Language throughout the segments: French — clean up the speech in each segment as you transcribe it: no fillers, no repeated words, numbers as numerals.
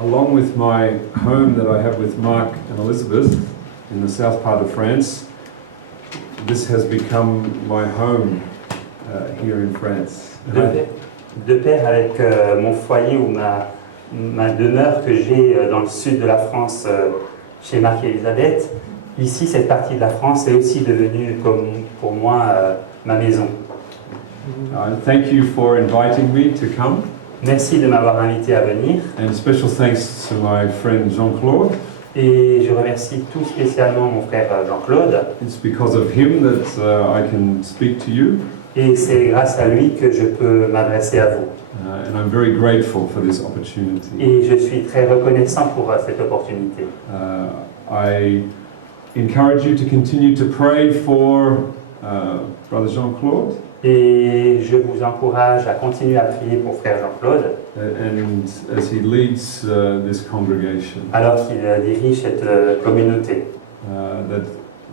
along with my home that I have with Mark and Elizabeth in the south part of France, this has become my home here in France. De pair avec mon foyer ou ma demeure que j'ai dans le sud de la France chez Marc et Elisabeth, ici cette partie de la France est aussi devenue comme pour moi ma maison. Thank you for inviting me to come. Merci de m'avoir invité à venir. And special thanks to my friend Jean-Claude. Et je remercie tout spécialement mon frère Jean-Claude. It's because of him that I can speak to you. Et c'est grâce à lui que je peux m'adresser à vous. And I'm very grateful for this opportunity. Et je suis très reconnaissant pour cette opportunité. I encourage you to continue to pray for Brother Jean-Claude. Et je vous encourage à continuer à prier pour frère Jean-Claude. And as he leads this congregation. Alors qu'il dirige cette communauté. That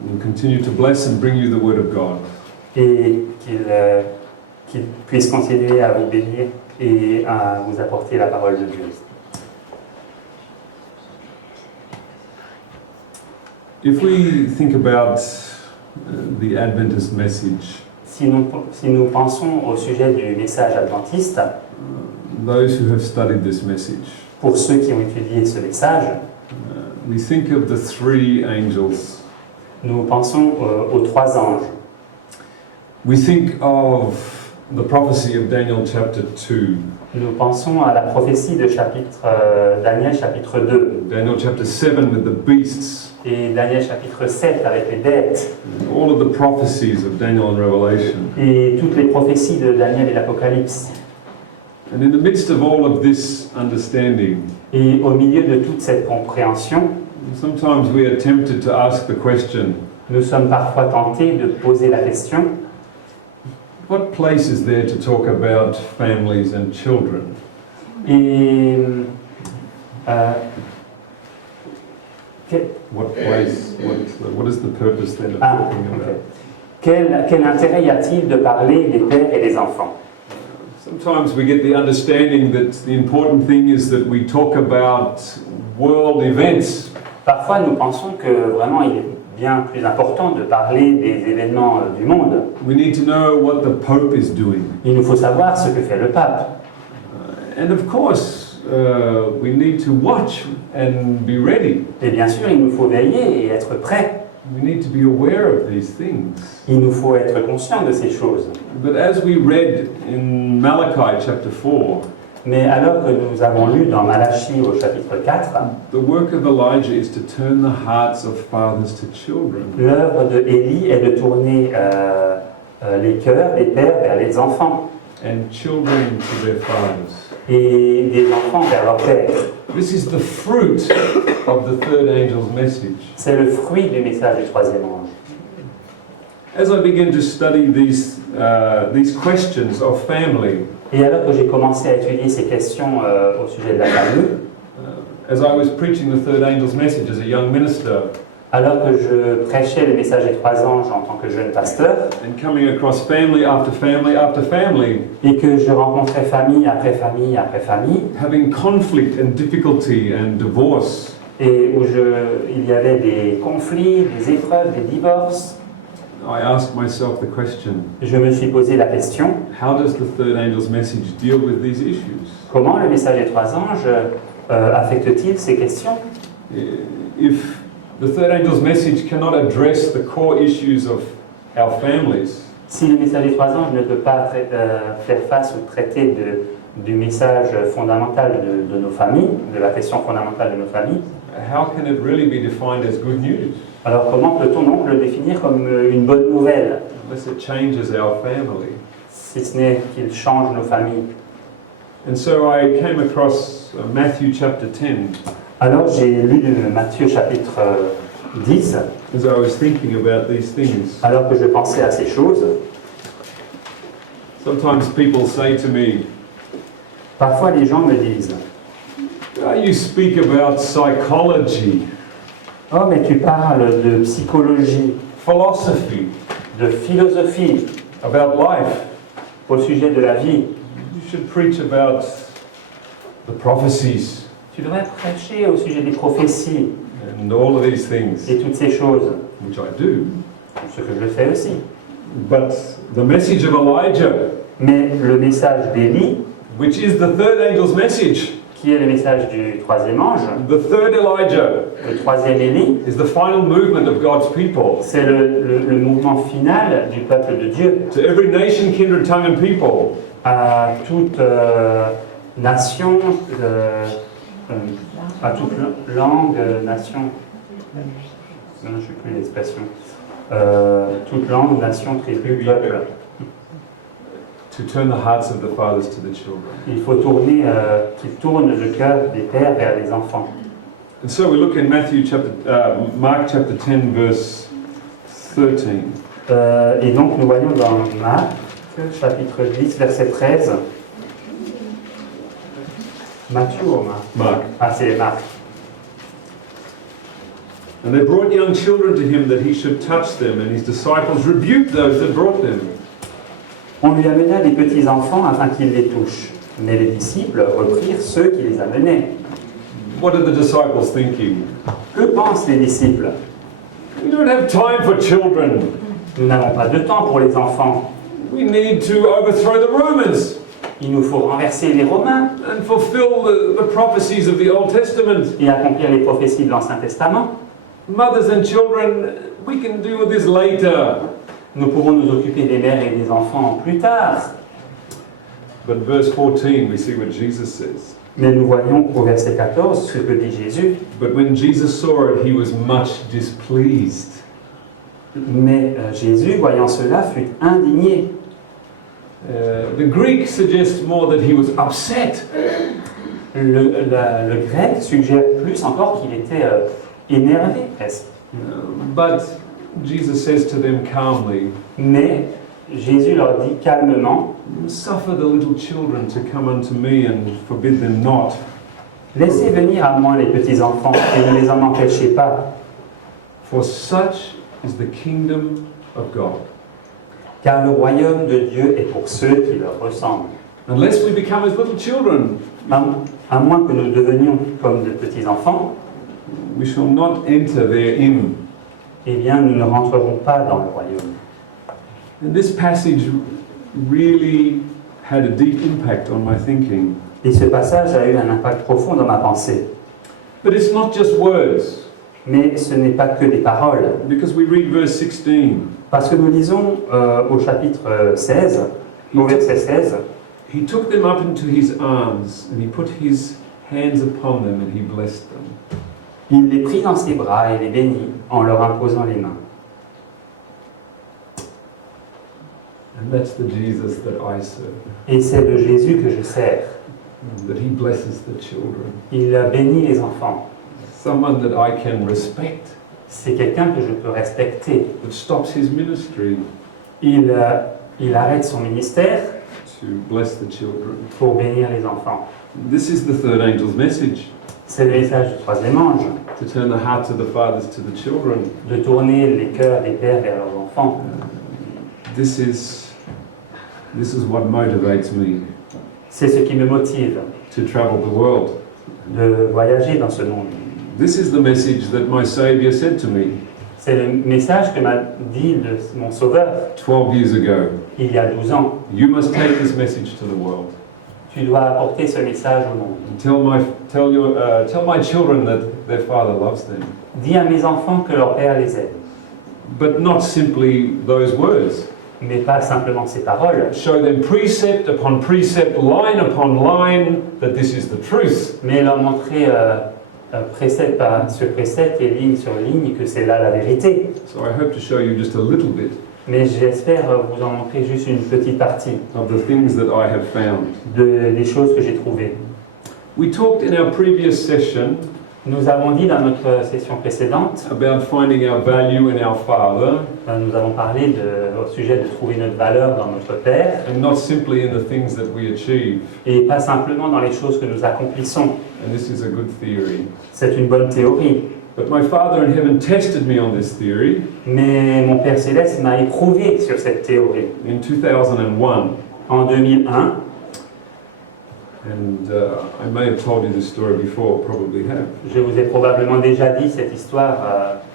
will continue to bless and bring you the word of God. Et qu'il puisse continuer à vous bénir et à vous apporter la parole de Dieu. If we think about the Adventist message, si nous pensons au sujet du message adventiste, those who have studied this message, pour ceux qui ont étudié ce message, we think of the three angels. Nous pensons aux trois anges. We think of the prophecy of Daniel chapter 2. Nous pensons à la prophétie de Daniel chapitre 2. Daniel chapter 7 with the beasts. Et Daniel chapitre 7 avec les bêtes. All of the prophecies of Daniel and Revelation. Et toutes les prophéties de Daniel et l'Apocalypse. And in the midst of all of this understanding, et au milieu de toute cette compréhension, sometimes we are tempted to ask the question, nous sommes parfois tentés de poser la question, what place is there to talk about families and children? Et what place? What is the purpose then of talking about? Quel intérêt y a-t-il de parler des pères et des enfants? Sometimes we get the understanding that the important thing is that we talk about world events. Parfois, nous pensons que vraiment il est bien plus important de parler des événements du monde. We need to know what the Pope is doing. Il nous faut savoir ce que fait le pape. And of course, we need to watch and be ready. Et bien sûr, il nous faut veiller et être prêt. We need to be aware of these things. Il nous faut être conscient de ces choses. But as we read in Malachi chapter 4, mais alors que nous avons lu dans Malachie au chapitre 4, the work of Elijah is to turn the hearts of fathers to children. L'œuvre de Élie est de tourner les cœurs des pères vers les enfants. And children to their fathers. Et des enfants vers leurs pères. This is the fruit of the third angel's message. C'est le fruit du message du troisième ange. As I began to study these questions of family, et alors que j'ai commencé à étudier ces questions au sujet de la famille, as I was preaching the third angel's message as a young minister, alors que je prêchais le message des trois anges en tant que jeune pasteur, and coming across family after family after family, et que je rencontrais famille après famille après famille, having conflict and difficulty and divorce, et où il y avait des conflits, des épreuves, des divorces, I asked myself the question, je me suis posé la question, how does the third angel's message deal with these issues? Comment le message des trois anges affecte-t-il ces questions? If the third angel's message cannot address the core issues of our families, si le message des trois anges ne peut pas faire face ou traiter du message fondamental de nos familles, de la question fondamentale de nos familles, how can it really be defined as good news? Alors comment peut-on donc le définir comme une bonne nouvelle? Unless it changes our family. Si ce n'est qu'il change nos familles. And so I came across Matthew chapter 10. Alors j'ai lu Matthieu chapitre 10. As I was thinking about these things. Alors que je pensais à ces choses. Sometimes people say to me, parfois les gens me disent, you speak about psychology. Oh, mais tu parles de psychologie, philosophy, de philosophie, about life, au sujet de la vie. You should preach about the prophecies Tu devrais prêcher au sujet des prophéties and all of these things, et toutes ces choses, which I do. ce que je fais aussi. But the message of Elijah, Mais le message d'Élie, which is the third angel's message, qui est le message du troisième ange, the third Elijah, le troisième Élie, is the final movement of God's people c'est le mouvement final du peuple de Dieu to every nation, kindred, tongue, and people. à toute nation, à toute langue, nation. Non, je ne sais plus l'expression. Toute langue, nation, tribu, peuple. To turn the hearts of the fathers to the children. Il faut tourner, qu'il tourne le cœur des pères vers les enfants. And so we look in Mark chapter 10, verse 13. Et donc nous voyons dans Marc, chapitre 10, verset 13. Matthieu ou Marc? Mark. Ah, c'est Marc. And they brought young children to him that he should touch them, and his disciples rebuked those that brought them. On lui amena des petits enfants afin qu'il les touche. Mais les disciples reprirent ceux qui les amenaient. What are the disciples thinking? Que pensent les disciples? We don't have time for children. Nous n'avons pas de temps pour les enfants. We need to overthrow the Romans Il nous faut renverser les Romains and fulfill the prophecies of the Old Testament. et accomplir les prophéties de l'Ancien Testament. Mothers and children, we can do this later. Nous pourrons nous occuper des mères et des enfants plus tard. But verse 14, we see what Jesus says. Mais nous voyons au verset 14 ce que dit Jésus. But when Jesus saw it, he was much displeased. Mais Jésus, voyant cela, fut indigné. The Greek suggests more that he was upset. Le grec suggère plus encore qu'il était énervé presque. But Jesus says to them calmly, Mais Jésus leur dit calmement, suffer the little children to come unto me and forbid them not. laissez venir à moi les petits enfants et ne les en empêchez pas, For such is the kingdom of God. car le royaume de Dieu est pour ceux qui leur ressemblent. Unless we become as little children, À moins que nous devenions comme de petits enfants, we shall not enter therein. eh bien nous ne rentrerons pas dans le royaume. And this passage really had a deep impact on my thinking. Et ce passage a eu un impact profond dans ma pensée. But it's not just words, Mais ce n'est pas que des paroles. because we read verse 16. Parce que nous lisons au chapitre 16, au verset 16, He took them up into his arms, and he put his hands upon them, and he blessed them. il les prit dans ses bras et les bénit en leur imposant les mains. And that's the Jesus that I serve, Et c'est de Jésus que je sers. that he blesses the children. Il bénit les enfants. Someone that I can respect, C'est quelqu'un que je peux respecter. that stops his ministry Il arrête son ministère to bless the children. pour bénir les enfants. This is the third angel's message, C'est le message du troisième ange, to turn the hearts of the fathers to the children. de tourner les cœurs des pères vers leurs enfants. This is what motivates me C'est ce qui me motive to travel the world. de voyager dans ce monde. This is the message that my Saviour said to me C'est le message que m'a dit mon Sauveur 12 years ago. il y a 12 ans. You must take this message to the world. Tu dois apporter ce message au monde. And tell my children that their Father loves them. Dis à mes enfants que leur Père les aime, But not simply those words. mais pas simplement ces paroles. Show them precept upon precept, line upon line, that this is the truth. Mais leur montrer précepte sur précepte et ligne sur ligne que c'est là la vérité. So I hope to show you just a little bit Mais j'espère vous en montrer juste une petite partie of the things that I have found. des choses que j'ai trouvées. We talked in our previous session Nous avons dit dans notre session précédente, about finding our value in our Father, nous avons parlé au sujet de trouver notre valeur dans notre Père, and not simply in the things that we achieve. et pas simplement dans les choses que nous accomplissons. And this is a good theory. C'est une bonne théorie. But my Father in heaven tested me on this theory Mais mon Père Céleste m'a éprouvé sur cette théorie. in 2001. En 2001, And I may have told you this story before, probably have. Je vous ai probablement déjà dit cette histoire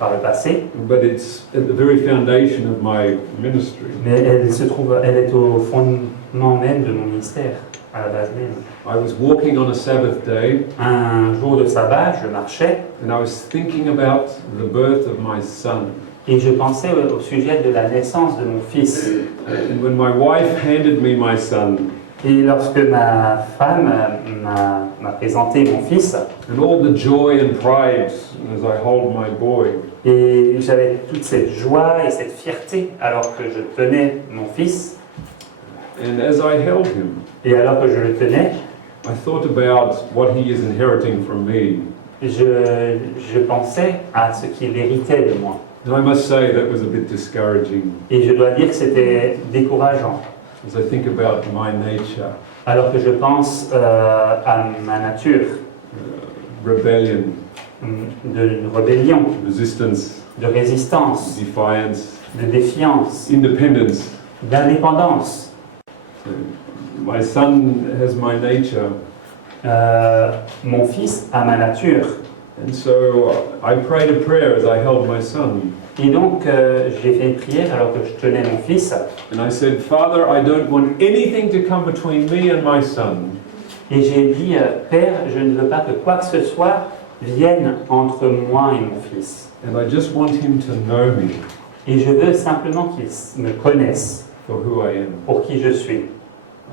par le passé, But it's at the very foundation of my ministry. mais elle est au fondement même de mon ministère, à la base même. I was walking on a Sabbath day Un jour de sabbat, je marchais and I was thinking about the birth of my son. et je pensais au sujet de la naissance de mon fils. And when my wife handed me my son, Et lorsque ma femme m'a présenté mon fils, and all the joy and pride as I hold my boy, et j'avais toute cette joie et cette fierté alors que je tenais mon fils, and as I held him, et alors que je le tenais, I thought about what he is inheriting from me. je pensais à ce qu'il héritait de moi. And I must say that was a bit discouraging Et je dois dire que c'était décourageant, as I think about my nature, alors que je pense à ma nature, rebellion, de rébellion, resistance, de résistance, defiance, de défiance, independence. d'indépendance. My son has my nature, Mon fils a ma nature. and so I prayed a prayer as I held my son. Et donc, j'ai fait une prière alors que je tenais mon fils. And I said, Father, I don't want anything to come between me and my son. Et j'ai dit, Père, je ne veux pas que quoi que ce soit vienne entre moi et mon fils. And I just want him to know me Et je veux simplement qu'il me connaisse for who I am. pour qui je suis.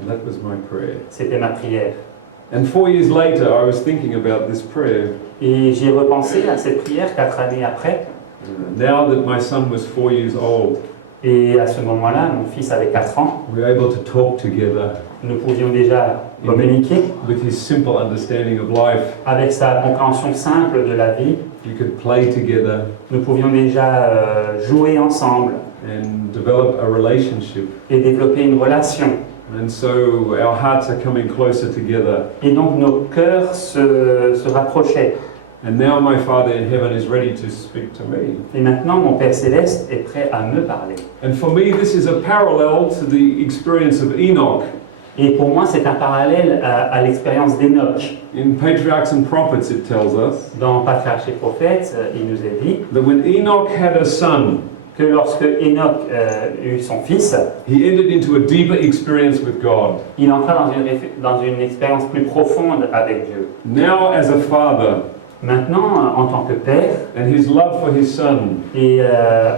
And that was my prayer. C'était ma prière. And 4 years later, I was thinking about this prayer. Et j'y ai repensé à cette prière 4 années après. Now that my son was 4 years old, Et à ce moment-là, mon fils avait 4 ans. we were able to talk together Nous pouvions déjà communiquer with his simple understanding of life. avec sa compréhension simple de la vie. We could play together Nous pouvions déjà jouer ensemble and develop a relationship. et développer une relation. And so our hearts are coming closer together. Et donc nos cœurs se rapprochaient. And now my Father in heaven is ready to speak to me. Et maintenant, mon Père Céleste est prêt à me parler. And for me, this is a parallel to the experience of Enoch. Et pour moi, c'est un parallèle à l'expérience d'Enoch. In Patriarchs and Prophets, it tells us Dans Patriarches et Prophètes, il nous est dit that when Enoch had a son, que lorsque Enoch eut son fils, he entered into a deeper experience with God. il entra dans une expérience plus profonde avec Dieu. Now, as a father, Maintenant, en tant que père, and his love for his son, et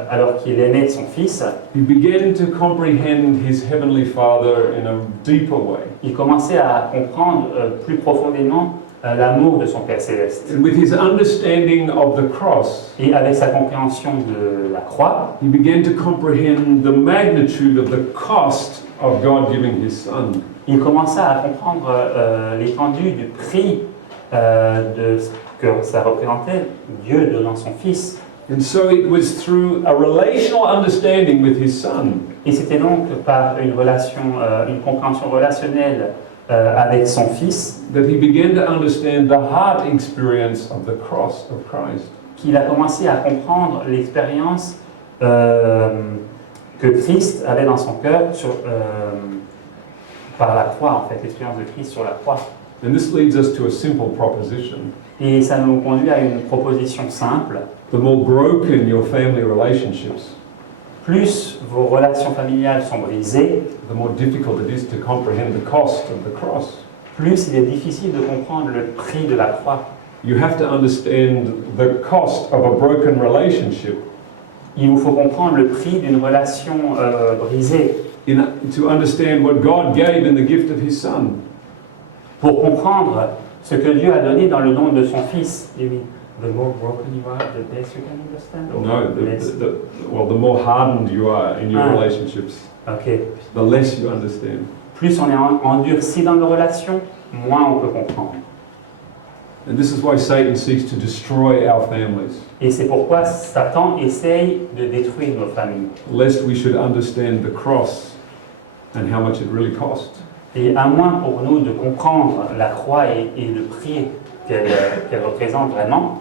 alors qu'il aimait son fils, he began to comprehend his heavenly Father in a deeper way. il commençait à comprendre plus profondément l'amour de son Père Céleste. And with his understanding of the cross, Et avec sa compréhension de la croix, he began to comprehend the magnitude of the cost of God giving his son. il commença à comprendre l'étendue du prix de ce que ça représentait, Dieu donnant son fils. And so it was through a relational understanding with his son Et c'était donc par une compréhension relationnelle avec son fils that he began to understand the heart experience of the cross of Christ. qu'il a commencé à comprendre l'expérience que Christ avait dans son cœur par la croix, en fait, l'expérience de Christ sur la croix. And this leads us to a simple proposition. Et ça nous conduit à une proposition simple. The more broken your family relationships, Plus vos relations familiales sont brisées, the more difficult it is to comprehend the cost of the cross. plus il est difficile de comprendre le prix de la croix. You have to understand the cost of a broken relationship Il vous faut comprendre le prix d'une relation brisée to understand what God gave in the gift of his son. pour comprendre ce que Dieu a donné dans le don de son Fils. You mean, the more broken you are, the less you can understand? Or No, the more hardened you are in your relationships, Ok. the less you understand. Plus on est endurci dans nos relations, moins on peut comprendre. And this is why Satan seeks to destroy our families, Et c'est pourquoi Satan essaye de détruire nos familles. lest we should understand the cross and how much it really cost. Et à moins pour nous de comprendre la croix et le prix qu'elle représente vraiment,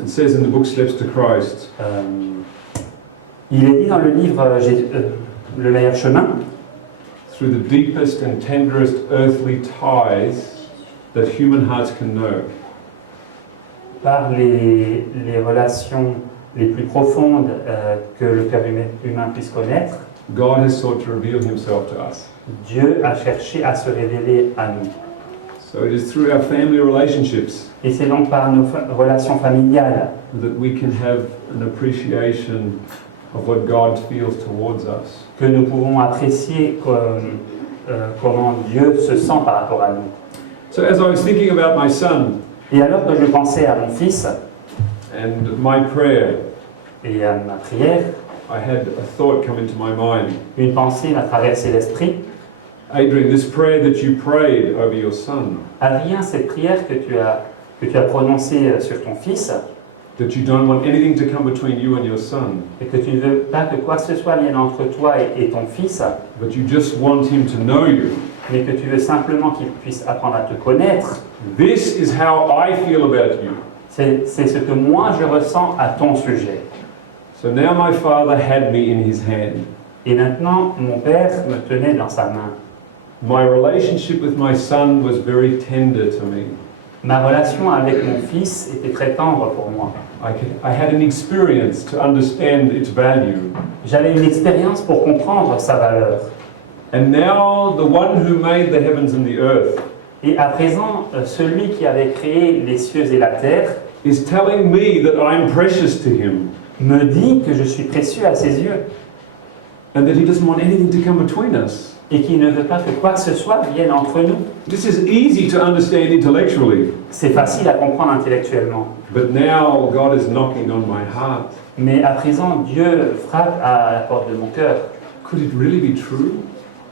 It says in the book Steps to Christ, il est dit dans le livre Le meilleur chemin, through the deepest and tenderest earthly ties that human hearts can know. Par les relations les plus profondes que le cœur humain puisse connaître, God has sought to reveal himself to us. Dieu a cherché à se révéler à nous. So it is through our family relationships Et c'est donc par nos relations familiales that we can have an appreciation of what God feels towards us. que nous pouvons apprécier comment Dieu se sent par rapport à nous. So as I was thinking about my son Et alors que je pensais à mon fils and my prayer, et à ma prière, I had a thought come into my mind. une pensée m'a traversé l'esprit. Adrian, this prayer that you prayed over your son, Adrien, cette prière que tu as prononcée sur ton fils, that you don't want anything to come between you and your son, et que tu ne veux pas que quoi que ce soit vienne entre toi et ton fils, but you just want him to know you. mais que tu veux simplement qu'il puisse apprendre à te connaître, This is how I feel about you. c'est ce que moi je ressens à ton sujet. So now my father had me in his hand. Et maintenant, mon père me tenait dans sa main. My relationship with my son was very tender to me. Ma relation avec mon fils était très tendre pour moi. I had an experience to understand its value. J'avais une expérience pour comprendre sa valeur. And now the one who made the heavens and the earth Et à présent, celui qui avait créé les cieux et la terre is telling me that I'm precious to him me dit que je suis précieux à ses yeux and that he doesn't want anything to come between us. et qu'il ne veut pas que quoi que ce soit vienne entre nous. This is easy to understand intellectually, C'est facile à comprendre intellectuellement. but now God is knocking on my heart. Mais à présent, Dieu frappe à la porte de mon cœur. Could it really be true?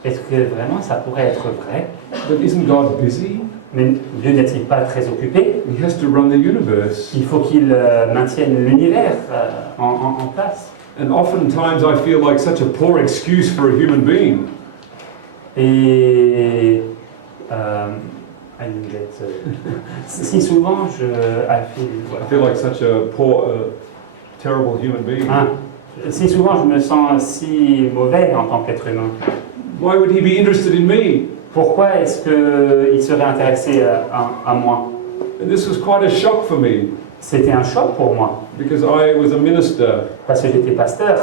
Est-ce que vraiment ça pourrait être vrai? But isn't God busy? Mais Dieu n'est-il pas très occupé? He has to run the universe. Il faut qu'il maintienne l'univers en place. And oftentimes I feel like such a poor excuse for a human being. Et si souvent I feel like such a poor, terrible human being. si souvent je me sens si mauvais en tant qu'être humain. Why would he be interested in me? Pourquoi est-ce qu'il serait intéressé à moi? And this was quite a shock for me C'était un choc pour moi, because I was a minister. parce que j'étais pasteur.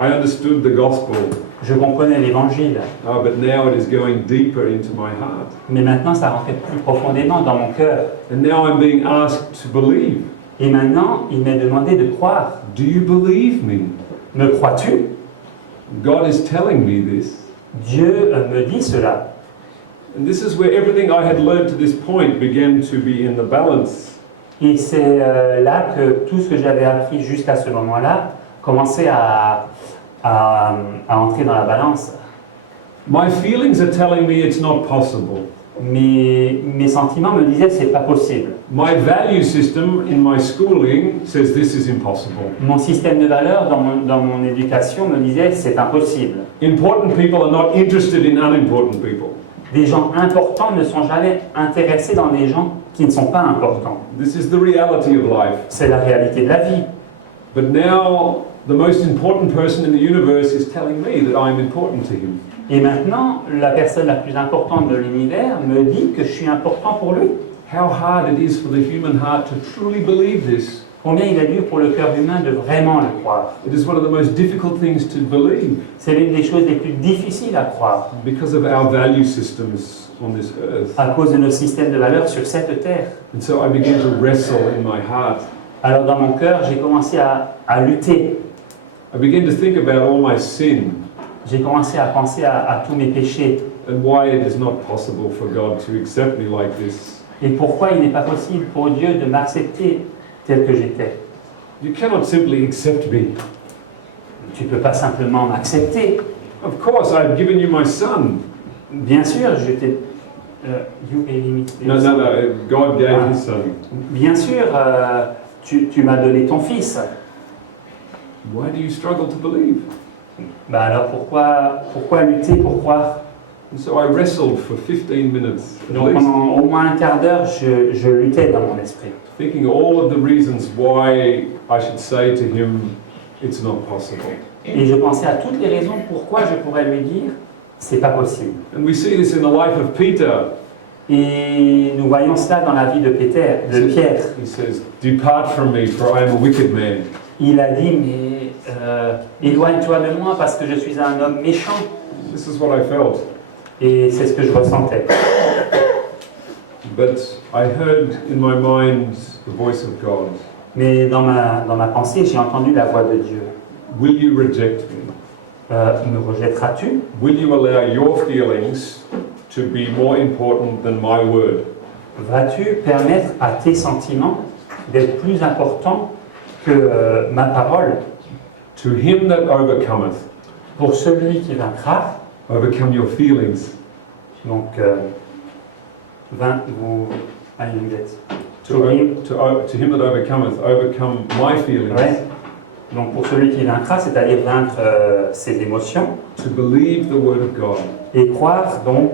I understood the gospel. Je comprenais l'évangile. But now it is going deeper into my heart. Mais maintenant, ça rentrait plus profondément dans mon cœur. And now I'm being asked to believe. Et maintenant, il m'est demandé de croire. Do you believe me? Me crois-tu? God is telling me this. Dieu me dit cela. And this is where everything I had learned to this point began to be in the balance. Et c'est là que tout ce que j'avais appris jusqu'à ce moment-là commençait à entrer dans la balance. My feelings are telling me it's not possible. Mes sentiments me disaient c'est pas possible. My value system in my schooling says this is impossible. Mon système de valeurs dans mon éducation me disait c'est impossible. Important people are not interested in unimportant people. Des gens importants ne sont jamais intéressés dans des gens qui ne sont pas importants. This is the reality of life. C'est la réalité de la vie. But now the most important person in the universe is telling me that I'm important to him. Et maintenant, la personne la plus importante de l'univers me dit que je suis important pour lui. How hard it is for the human heart to truly believe this. Combien il est dur pour le cœur humain de vraiment le croire. It is one of the most difficult things to believe C'est l'une des choses les plus difficiles à croire because of our value systems on this earth. à cause de nos systèmes de valeurs sur cette terre. And so I began to wrestle in my heart. Alors dans mon cœur, j'ai commencé à lutter. I began to think about all my sin J'ai commencé à penser à tous mes péchés and why it is not possible for God to accept me like this. et pourquoi il n'est pas possible pour Dieu de m'accepter tel que j'étais. You cannot simply accept me. Tu ne peux pas simplement m'accepter. Of course, I've given you my son. Bien sûr, je t'ai... you gave me- No, God gave his son. Bien sûr, tu m'as donné ton fils. Why do you struggle to believe? Bah alors pourquoi lutter pour croire? And so I wrestled for 15 minutes, at Donc least, pendant au moins un quart d'heure, je luttais dans mon esprit. thinking all of the reasons why I should say to him, it's not possible. Et je pensais à toutes les raisons pourquoi je pourrais lui dire c'est pas possible. And we see this in the life of Peter. Et nous voyons cela dans la vie de Pierre. He says, "Depart from me, for I am a wicked man." Il a dit, mais éloigne-toi de moi parce que je suis un homme méchant. This is what I felt. Et c'est ce que je ressentais. But I heard in my mind the voice of God. Mais dans ma pensée, j'ai entendu la voix de Dieu. Will you reject me? Me rejetteras-tu? Will you allow your feelings to be more important than my word? Vas-tu permettre à tes sentiments d'être plus importants que ma parole? To him that overcometh, Pour celui qui vaincra, overcome your feelings. donc I didn't get. To him that overcometh, overcome my feelings. Ouais. Donc pour celui qui vaincra, c'est-à-dire vaincre ses émotions, To believe the word of God. et croire donc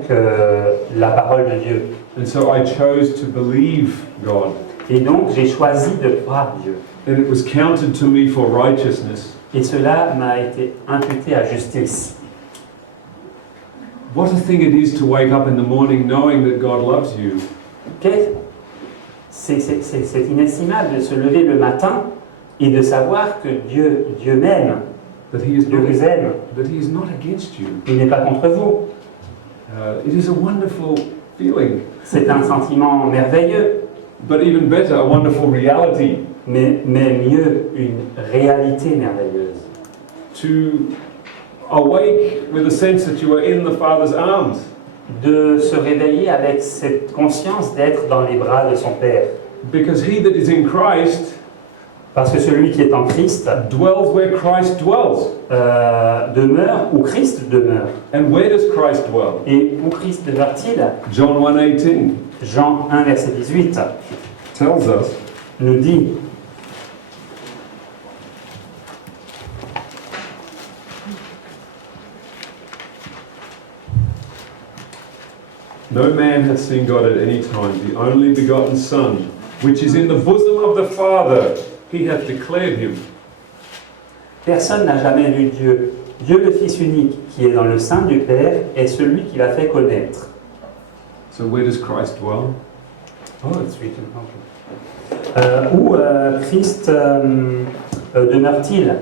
la parole de Dieu. And so I chose to believe God. Et donc j'ai choisi de croire Dieu. And it was counted to me for righteousness. Et cela m'a été imputé à justice. What a thing it is to wake up in the morning knowing that God loves you. C'est inestimable de se lever le matin et de savoir que Dieu m'aime, That he is Dieu not, vous aime, that he is not against you. il n'est pas contre vous. It is a wonderful feeling. C'est un sentiment merveilleux, But even better, a wonderful reality. mais mieux, une réalité merveilleuse. To awake with a sense that you are in the Father's arms. De se réveiller avec cette conscience d'être dans les bras de son Père. Because he that is in Christ Parce que celui qui est en Christ dwells where Christ dwells. demeure où Christ demeure. And where does Christ dwell? Et où Christ demeure-t-il? John 1:18 Jean 1, verset 18 tells us, nous dit: "No man hath seen God at any time. The only begotten Son, which is in the bosom of the Father, he hath declared him." Personne n'a jamais vu Dieu. Dieu le Fils unique, qui est dans le sein du Père, est celui qui l'a fait connaître. So where does Christ dwell? Oh, it's written. Okay. Où Christ demeure-t-il?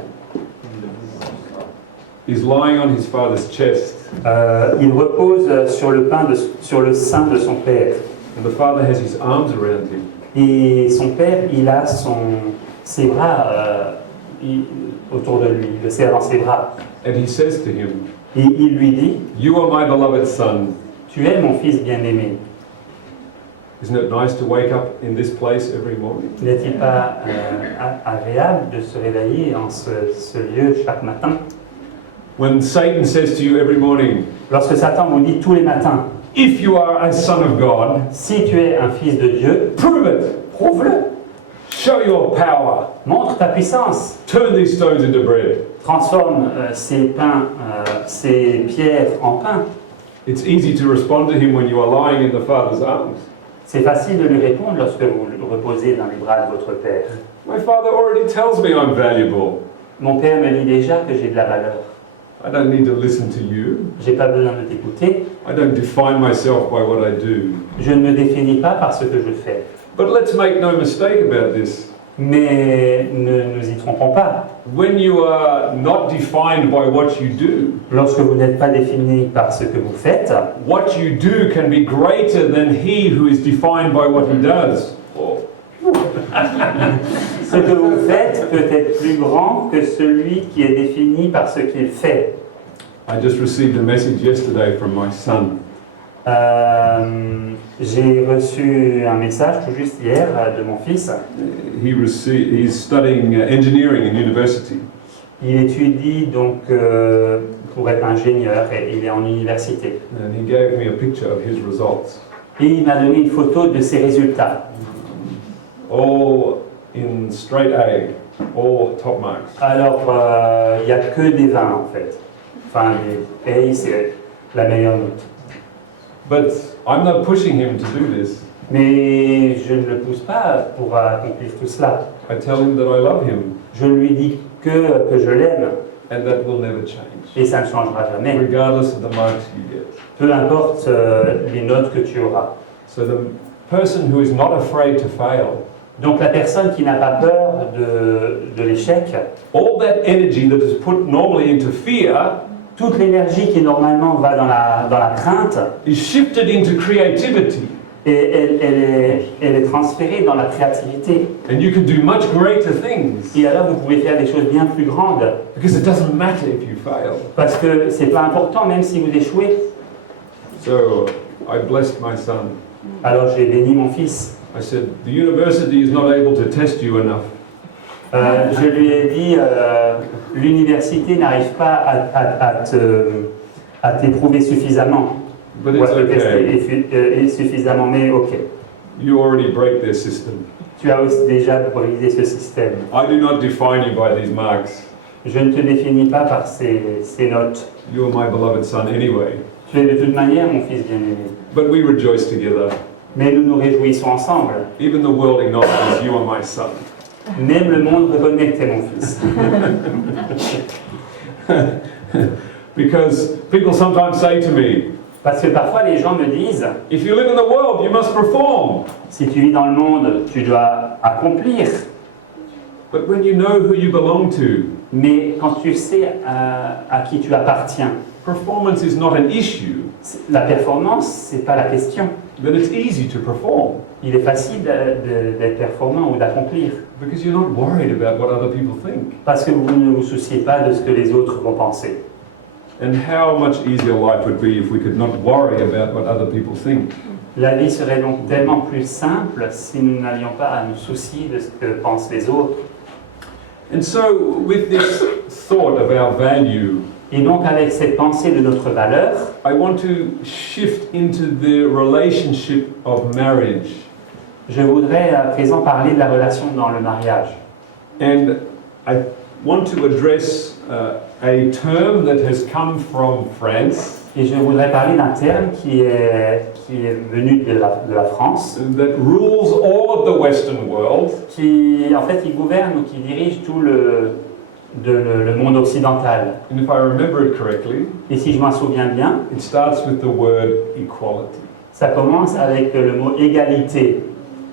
He's lying on his Father's chest, Il repose sur le sein de son Père. and the Father has his arms around him. Et son Père, il a ses bras autour de lui, il le serre dans ses bras. And he says to him, Et il lui dit: "You are my beloved Son." Tu es mon Fils bien-aimé. Isn't it nice to wake up in this place every morning? N'est-il pas agréable de se réveiller en ce lieu chaque matin? When Satan says to you every morning, Lorsque Satan vous dit tous les matins: "If you are a son of God, si tu es un fils de Dieu, prove it. prouve-le, Show your power. montre ta puissance, Turn these stones into bread." transforme ces pierres en pain. It's easy to respond to him when you are lying in the Father's arms. C'est facile de lui répondre lorsque vous reposez dans les bras de votre Père. My Father already tells me I'm valuable. Mon Père me dit déjà que j'ai de la valeur. I don't need to listen to you. J'ai pas besoin de t'écouter. I don't define myself by what I do. Je ne me définis pas par ce que je fais. But let's make no mistake about this. Mais ne nous y trompons pas. When you are not defined by what you do, Lorsque vous n'êtes pas défini par ce que vous faites, what you do can be greater than he who is defined by what he does. ce que vous faites peut être plus grand que celui qui est défini par ce qu'il fait. I just received a message yesterday from my son. J'ai reçu un message tout juste hier de mon fils. He's studying engineering in university. Il étudie donc pour être ingénieur et il est en université. And he gave me a picture of his results. Et il m'a donné une photo de ses résultats. All in straight A, all top marks. Alors, il n'y a que des 20 en fait. Enfin, les A, c'est la meilleure note. But I'm not pushing him to do this. Mais je ne le pousse pas pour accomplir tout cela. I tell him that I love him. Je ne lui dis que je l'aime. and that will never change, Et ça ne changera jamais, regardless of the marks you get. peu importe les notes que tu auras. So the person who is not afraid to fail, Donc la personne qui n'a pas peur de l'échec, all that energy that is put normally into fear toute l'énergie qui normalement va dans la crainte, is shifted into creativity. et elle est transférée dans la créativité. And you can do much greater things Et alors vous pouvez faire des choses bien plus grandes, because it doesn't matter if you fail. parce que c'est pas important même si vous échouez. So I blessed my son. Alors j'ai béni mon fils. I said, the university is not able to test you enough. Je lui ai dit, l'université n'arrive pas à t'éprouver suffisamment, But ou à it's te okay. tester suffisamment, mais ok. You already break their system. Tu as aussi déjà brisé ce système. I do not define you by these marks. Je ne te définis pas par ces notes. You are my beloved son anyway. Tu es de toute manière mon fils bien-aimé. But we rejoice together. Mais nous nous réjouissons ensemble. Even the world acknowledges you are my son. Même le monde reconnaît que tu es mon fils. Because people sometimes say to me, Parce que parfois les gens me disent, if you live in the world, you must perform. si tu vis dans le monde, tu dois accomplir. But when you know who you belong to, Mais quand tu sais à qui tu appartiens, performance is not an issue. la performance, c'est pas la question. Then it's easy to perform Il est facile d'être performant ou d'accomplir. because you're not worried about what other people think. Parce que vous ne vous souciez pas de ce que les autres vont penser. And how much easier life would be if we could not worry about what other people think. La vie serait donc tellement plus simple si nous n'avions pas à nous soucier de ce que pensent les autres. And so, with this thought of our value, Et donc avec cette pensée de notre valeur, I want to shift into the relationship of marriage. je voudrais à présent parler de la relation dans le mariage. And I want to address a term that has come from France Et je voudrais parler d'un terme qui est venu de la France, that rules all of the Western world, qui en fait il gouverne ou qui dirige tout le monde occidental. and if I remember it correctly, Et si je m'en souviens bien, it starts with the word equality. ça commence avec le mot égalité.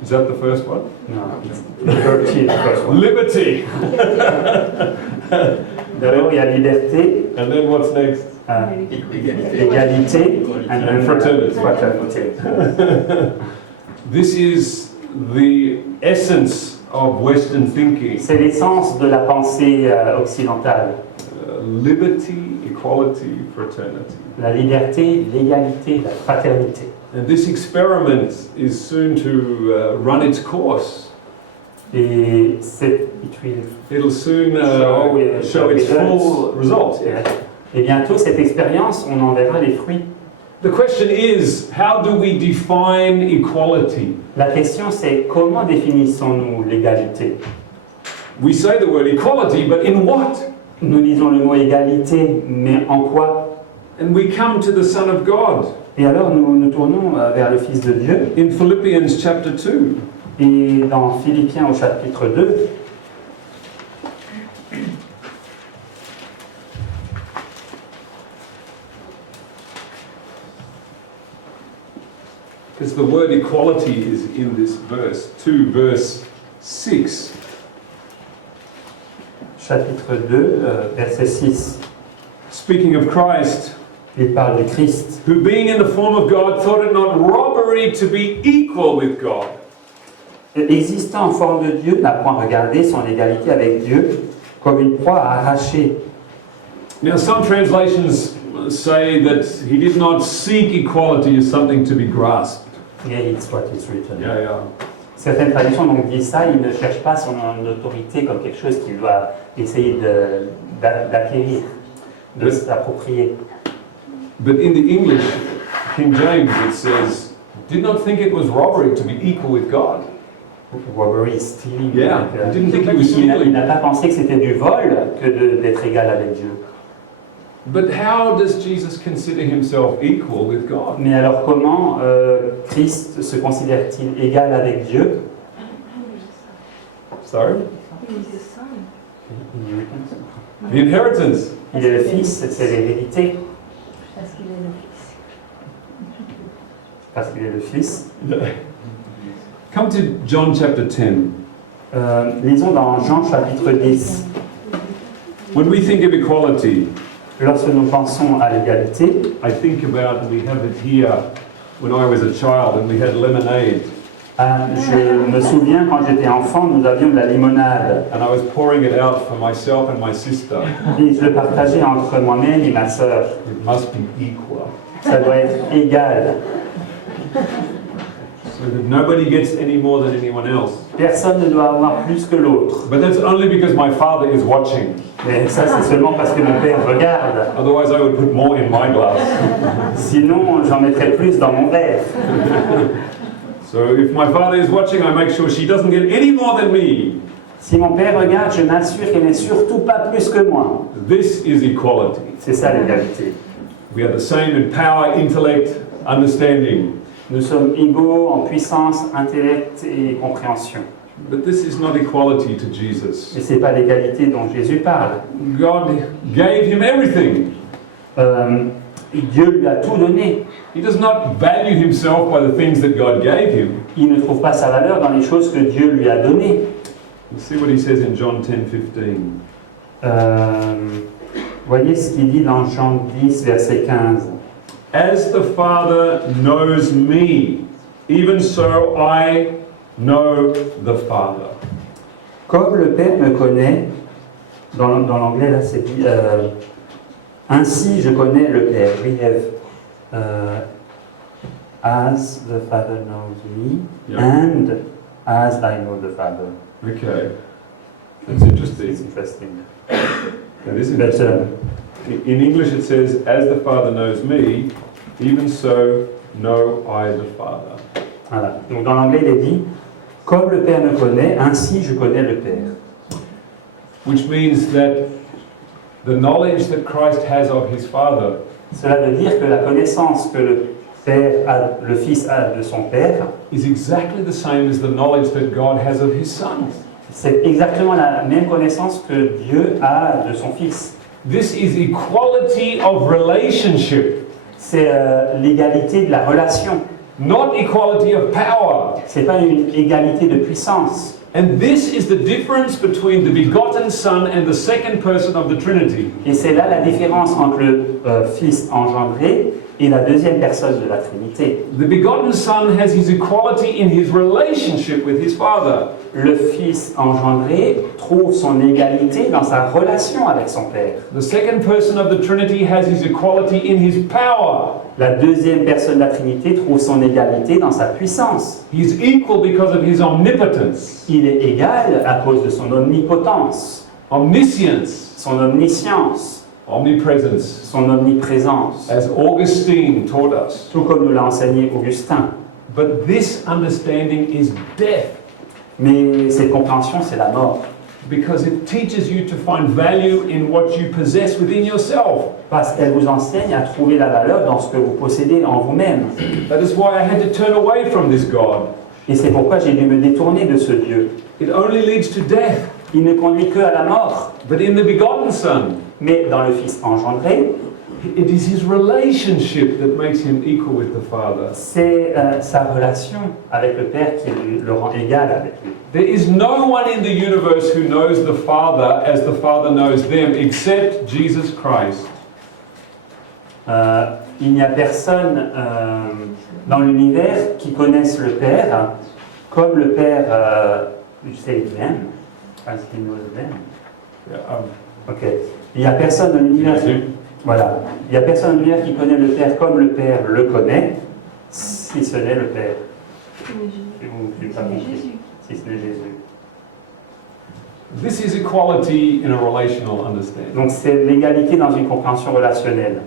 Is that the first one? Non, liberty, the first one. Liberty! D'abord il y a liberté, And then what's next? égalité, And fraternity. fraternité. This is the essence of Western thinking. C'est l'essence de la pensée occidentale. Liberty, equality, fraternity. La liberté, l'égalité, la fraternité. And this experiment is soon to run its course. Et It'll soon show its full results. Yeah. Et bientôt, cette expérience, on en verra les fruits. The question is, how do we define equality? La question, c'est comment définissons-nous l'égalité? We say the word equality, but in what? Nous disons le mot égalité, mais en quoi? And we come to the Son of God. Et alors, nous nous tournons vers le Fils de Dieu. In Philippians chapter 2. Et dans Philippiens au chapitre 2, Because the word equality is in this verse, 2 verse 6. chapitre 2, verset 6, Speaking of Christ, il parle du Christ, who being in the form of God thought it not robbery to be equal with God. Existant en forme de Dieu, n'a point regardé son égalité avec Dieu comme une proie à arracher. Now some translations say that he did not seek equality as something to be grasped. Yeah, it's what it's written. Yeah. Certaines traductions donc disent ça, il ne cherche pas son autorité comme quelque chose qu'il doit essayer d'acquérir, de Oui. s'approprier. But in the English, King James, it says, did not think it was robbery to be equal with God. Robbery, stealing. Yeah, donc, he didn't think he was il stealing. n'a pas pensé que c'était du vol que d'être égal avec Dieu. But how does Jesus consider himself equal with God? Mais alors comment Christ se considère-t-il égal avec Dieu? Sorry? He was the son. The inheritance. Il est le Fils, c'est l'hérédité, Parce qu'il est le Fils. parce qu'il est le Fils. Come to John chapter 10. Lisons dans Jean chapitre 10. When we think of equality, Lorsque nous pensons à l'égalité, I think about, we have it here, when I was a child and we had lemonade. je me souviens quand j'étais enfant, nous avions de la limonade. And I was pouring it out for myself and my sister. Et je le partageais entre moi-même et ma sœur. It must be equal. Ça doit être égal. So that nobody gets any more than anyone else. Personne ne doit avoir plus que l'autre. But that's only because my father is watching. Mais ça, c'est seulement parce que mon père regarde. Otherwise, I would put more in my glass. Sinon, j'en mettrais plus dans mon verre. So if my father is watching, I make sure she doesn't get any more than me. Si mon père regarde, je m'assure qu'elle n'est surtout pas plus que moi. This is equality. C'est ça l'égalité. We are the same in power, intellect, understanding. Nous sommes égaux en puissance, intellect et compréhension. But this is not equality to Jesus. Mais ce n'est pas l'égalité dont Jésus parle. God gave him everything. Dieu lui a tout donné. He does not value himself by the things that God gave him. Il ne trouve pas sa valeur dans les choses que Dieu lui a données. Let's see what he says in John 10:15. Voyez ce qu'il dit dans Jean 10, verset 15. As the Father knows me, even so I know the Father. Comme le Père me connaît, dans l'anglais là c'est dit, ainsi je connais le Père. We have as the Father knows me, Yeah. and as I know the Father. Okay, that's interesting. It's interesting. That is But, interesting. In English it says, as the Father knows me, even so know I the Father. Voilà. Donc dans l'anglais il est dit, comme le Père me connaît, ainsi je connais le Père. Which means that the knowledge that Christ has of his Father Cela veut dire que la connaissance que le Fils a de son Père, is exactly the same as the knowledge that God has of his Son. c'est exactement la même connaissance que Dieu a de son Fils. This is equality of relationship, C'est l'égalité de la relation. not equality of power. C'est pas une égalité de puissance. And this is the difference between the begotten Son and the second person of the Trinity. Et c'est là la différence entre le Fils engendré et la deuxième personne de la Trinité. The begotten Son has his equality in his relationship with his Father. Le Fils engendré trouve son égalité dans sa relation avec son Père. The second person of the Trinity has his equality in his power. La deuxième personne de la Trinité trouve son égalité dans sa puissance. He is equal because of his omnipotence, Il est égal à cause de son omnipotence, omniscience, son omniscience, omnipresence, son omniprésence, as Augustine taught us. tout comme nous l'a enseigné Augustin. But this understanding is death Mais cette compréhension, c'est la mort. because it teaches you to find value in what you possess within yourself. Parce qu'elle vous enseigne à trouver la valeur dans ce que vous possédez en vous-même. That is why I had to turn away from this God. Et c'est pourquoi j'ai dû me détourner de ce Dieu. It only leads to death. Il ne conduit que à la mort. But in the begotten Son, Mais dans le Fils engendré, it is his relationship that makes him equal with the Father. c'est sa relation avec le Père qui le rend égal avec lui. There is no one in the universe who knows the Father as the Father knows them except Jesus Christ. Il n'y a personne dans l'univers qui connaisse le Père comme le Père sait lui-même. As he knows them. Ok. Il n'y a personne dans l'univers. Voilà. Il n'y a personne dans l'univers qui connaît le Père comme le Père le connaît, si ce n'est le Père. J'ai pas compris. Si ce n'est Jésus. This is equality in a relational understanding. Donc c'est l'égalité dans une compréhension relationnelle.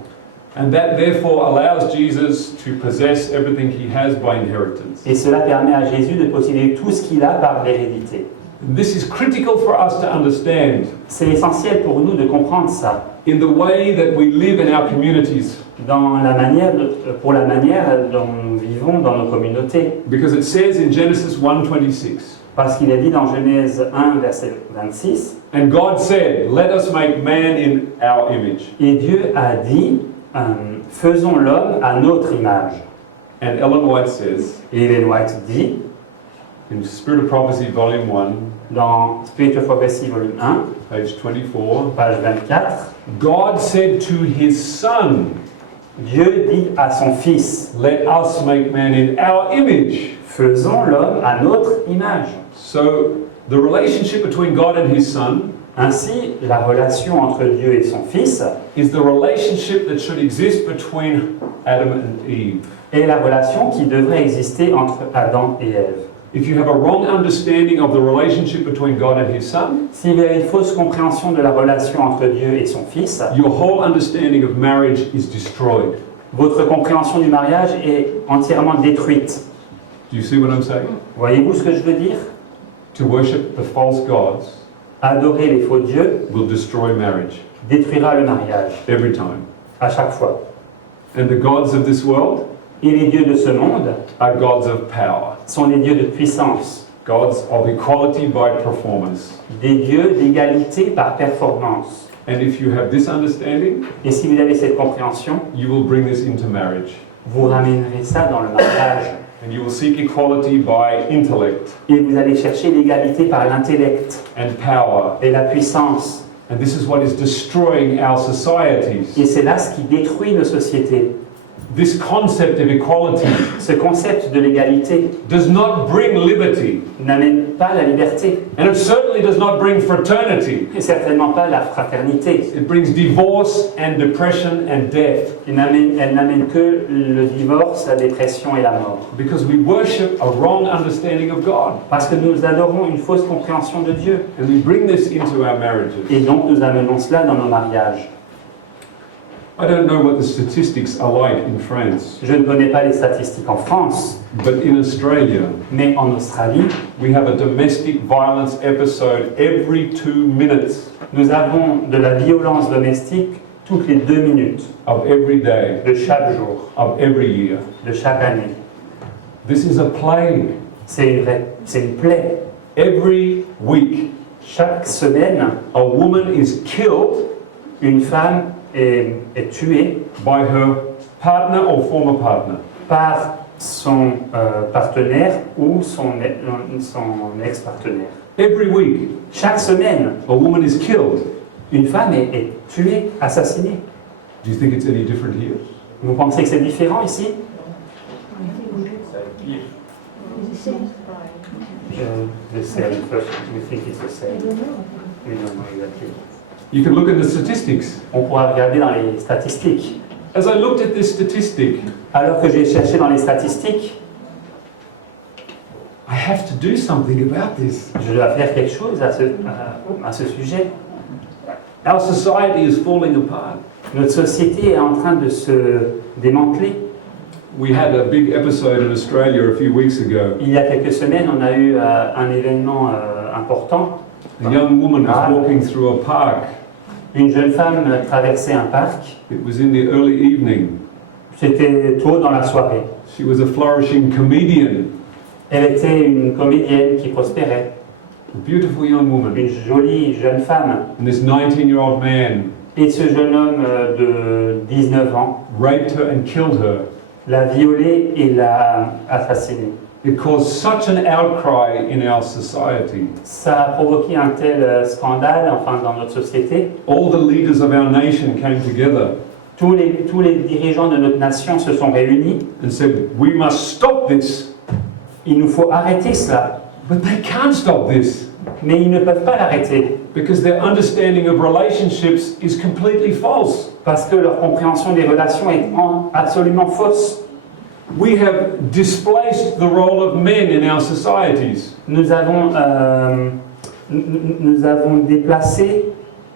And that therefore allows Jesus to possess everything he has by inheritance. Et cela permet à Jésus de posséder tout ce qu'il a par l'hérédité. This is critical for us to understand C'est essentiel pour nous de comprendre ça. in the way that we live in our communities. Pour la manière dont nous vivons dans nos communautés. Because it says in Genesis 1:26, Parce qu'il est dit dans Genèse 1, verset 26, And God said, let us make man in our image. et Dieu a dit, faisons l'homme à notre image. And Ellen White says, Et Ellen White dit, in Spirit of Prophecy, Volume 1, dans Spirit of Prophecy, volume 1, page 24, page 24, God said to his son, Dieu dit à son Fils, let us make man in our image. faisons l'homme à notre image. So the relationship between God and his son Ainsi, la relation entre Dieu et son Fils is the relationship that should exist between Adam and Eve. est la relation qui devrait exister entre Adam et Ève. If you have a wrong understanding of the relationship between God and his son, S'il y a une fausse compréhension de la relation entre Dieu et son Fils, your whole understanding of marriage is destroyed. votre compréhension du mariage est entièrement détruite. Do you see what I'm saying? Voyez-vous ce que je veux dire? To worship the false gods Adorer les faux dieux will destroy marriage détruira le mariage, every time. à chaque fois. And the gods of this world Et les dieux de ce monde are gods of power, sont des dieux de puissance, gods of equality by performance. des dieux d'égalité par performance. And if you have this understanding, Et si vous avez cette compréhension, you will bring this into marriage. vous ramènerez ça dans le mariage. And you will seek equality by intellect Et vous allez chercher l'égalité par l'intellect and power. et la puissance. And this is what is destroying our societies. Et c'est là ce qui détruit nos sociétés. This concept of equality Ce concept de l'égalité does not bring liberty, n'amène pas la liberté, and it certainly does not bring fraternity. et certainement pas la fraternité. It brings divorce and depression and death, Elle n'amène que le divorce, la dépression et la mort. because we worship a wrong understanding of God. Parce que nous adorons une fausse compréhension de Dieu. And we bring this into our marriages. Et donc nous amenons cela dans nos mariages. I don't know what the statistics are like in France, Je ne connais pas les statistiques en France, but in Australia, mais en Australie, we have a domestic violence episode every 2 minutes nous avons de la violence domestique toutes les 2 minutes of every day, de chaque jour, of every year. de chaque année. This is a plague. C'est une plaie. Every week, Chaque semaine, a woman is killed une femme est tuée by her partner or former partner. par son partenaire ou son ex-partenaire. Every week, Chaque semaine, a woman is killed. une femme est tuée, assassinée. Do you think it's any different here? Vous pensez que c'est différent ici? The same person. We think it's the same. We don't know exactly. You can look at the statistics. On pourra regarder dans les statistiques. As I looked at this statistic, Alors que j'ai cherché dans les statistiques, I have to do something about this. je dois faire quelque chose à ce sujet. Our society is falling apart. Notre société est en train de se démanteler. We had a big episode in Australia a few weeks ago. Il y a quelques semaines, on a eu un événement important. A young woman was walking through a park. Une jeune femme traversait un parc. It was in the early evening. C'était tôt dans la soirée. She was a flourishing comedian, Elle était une comédienne qui prospérait. a beautiful young woman. Une jolie jeune femme. And this 19-year-old man Et ce jeune homme de 19 ans raped her and killed her. l'a violée et l'a assassinée. It caused such an outcry in our society. Ça a provoqué un tel scandale, enfin dans notre société. All the leaders of our nation came together Tous les dirigeants de notre nation se sont réunis. and said, we must stop this. Il nous faut arrêter cela. But they can't stop this Mais ils ne peuvent pas l'arrêter. because their understanding of relationships is completely false. Parce que leur compréhension des relations est absolument fausse. We have displaced the role of men in our societies. Nous avons déplacé,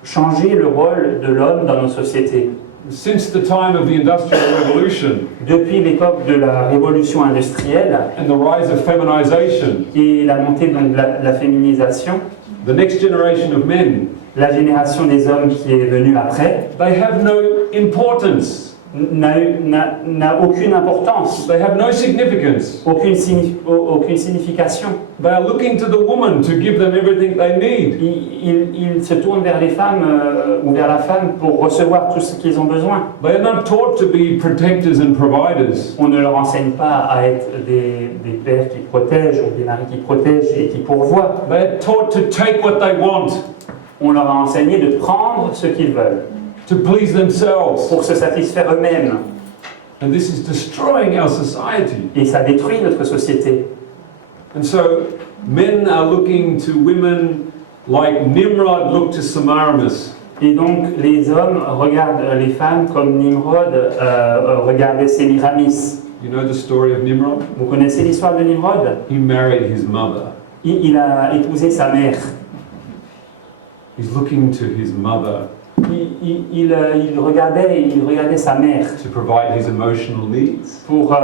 changé le rôle de l'homme dans nos sociétés. Since the time of the Industrial Revolution Depuis l'époque de la révolution industrielle and the rise of feminization, et la montée donc, de la féminisation, the next generation of men, la génération des hommes qui est venue après they have no importance. n'a aucune importance, They have no significance. aucune signification. They are looking to the woman to give them everything they need. Ils se tournent vers les femmes ou vers la femme pour recevoir tout ce qu'ils ont besoin. They are not taught to be protectors and providers. On ne leur enseigne pas à être des pères qui protègent ou des maris qui protègent et qui pourvoient. They are taught to take what they want, On leur a enseigné de prendre ce qu'ils veulent to please themselves. pour se satisfaire eux-mêmes. And this is destroying our society. Et ça détruit notre société. And so men are looking to women like Nimrod looked to Semiramis. Et donc les hommes regardent les femmes comme Nimrod regardait Sémiramis. You know the story of Nimrod? Vous connaissez l'histoire de Nimrod? He married his mother. Il a épousé sa mère. He's looking to his mother Il regardait sa mère to provide his emotional needs, pour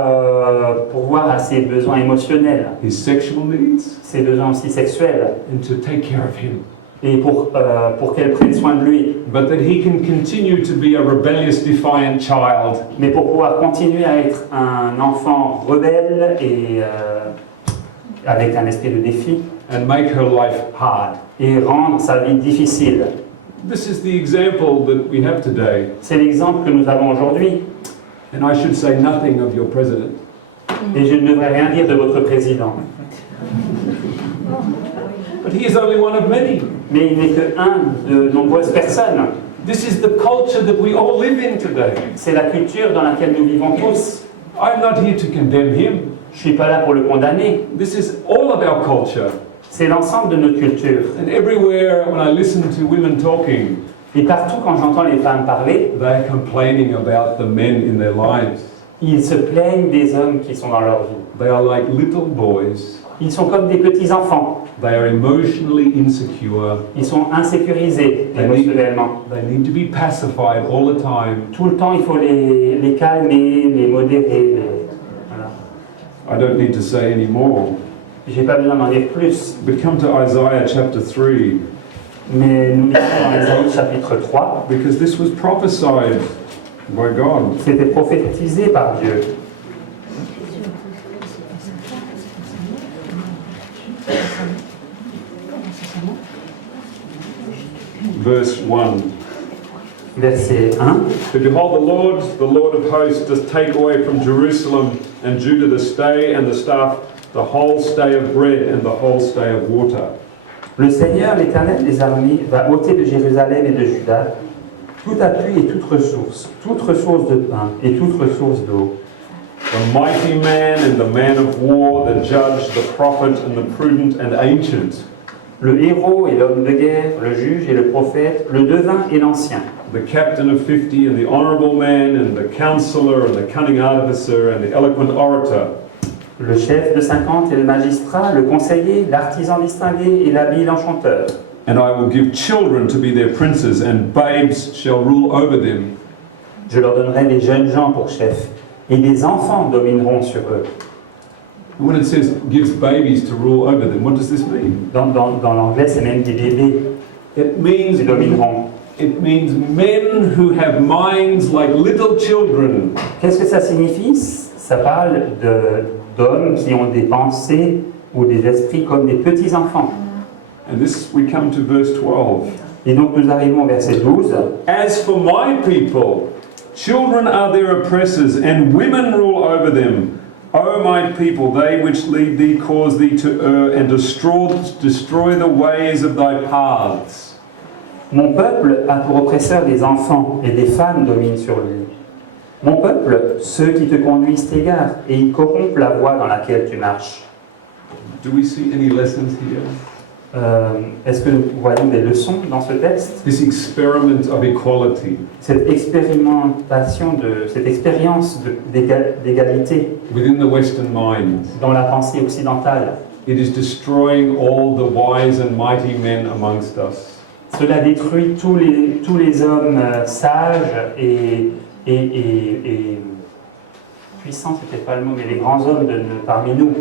voir à ses besoins émotionnels, his sexual needs, ses besoins aussi sexuels, and to take care of him. et pour qu'elle prenne soin de lui. But that he can continue to be a rebellious, defiant child. Mais pour pouvoir continuer à être un enfant rebelle et avec un esprit de défi, And make her life hard. et rendre sa vie difficile. This is the example that we have today. C'est l'exemple que nous avons aujourd'hui. And I should say nothing of your president. Et je ne devrais rien dire de votre président. But he is only one of many. Mais il n'est qu'un de nombreuses personnes. This is the culture that we all live in today. C'est la culture dans laquelle nous vivons tous. I'm not here to condemn him. Je ne suis pas là pour le condamner. This is all of our culture. C'est l'ensemble de notre culture. And everywhere when I listen to women talking, Et partout quand j'entends les femmes parler, they're complaining about the men in their lives. ils se plaignent des hommes qui sont dans leur vie. They are like little boys. Ils sont comme des petits-enfants. They are emotionally insecure. Ils sont insécurisés émotionnellement. They need to be pacified all the time. Tout le temps, il faut les calmer, les modérer. Voilà. I don't need to say any more. J'ai pas besoin d'en dire plus. But come to Isaiah chapter 3, Mais nous lisons dans Ésaïe chapitre 3. because this was prophesied by God. C'était prophétisé par Dieu. Verse 1. Verset 1. But behold, the Lord of hosts, does take away from Jerusalem and Judah the stay and the staff, the whole stay of bread and the whole stay of water. Le Seigneur, l'Éternel des armées, va ôter de Jérusalem et de Juda tout appui et toute ressource de pain et toute ressource d'eau. The mighty man and the man of war, the judge, the prophet and the prudent and ancient, Le héros et l'homme de guerre, le juge et le prophète, le devin et l'ancien. the captain of 50 and the honorable man and the counselor and the cunning artificer and the eloquent orator. Le chef de 50 et le magistrat, le conseiller, l'artisan distingué et l'habile enchanteur. And I will give children to be their princes, and babes shall rule over them. Je leur donnerai des jeunes gens pour chefs, et des enfants domineront sur eux. And when it says gives babies to rule over them, what does this mean? Dans l'anglais, c'est même des bébés It means qui domineront. men who have minds like little children. Qu'est-ce que ça signifie? Ça parle d'hommes qui ont des pensées ou des esprits comme des petits-enfants. And this, we come to verse 12. Et donc nous arrivons au verset 12. As for my people, children are their oppressors, and women rule over them. O my people, they which lead thee cause thee to err, and destroy the ways of thy paths. Mon peuple a pour oppresseurs des enfants, et des femmes dominent sur lui. Mon peuple, ceux qui te conduisent t'égarent, et ils corrompent la voie dans laquelle tu marches. Do we see any lessons here? Est-ce que nous voyons des leçons dans ce texte? This experiment of equality Cette expérience d'égalité within the Western mind. dans la pensée occidentale, It is destroying all the wise and mighty men amongst us. cela détruit tous les hommes sages et puissants, c'était pas le mot, mais les grands hommes parmi nous.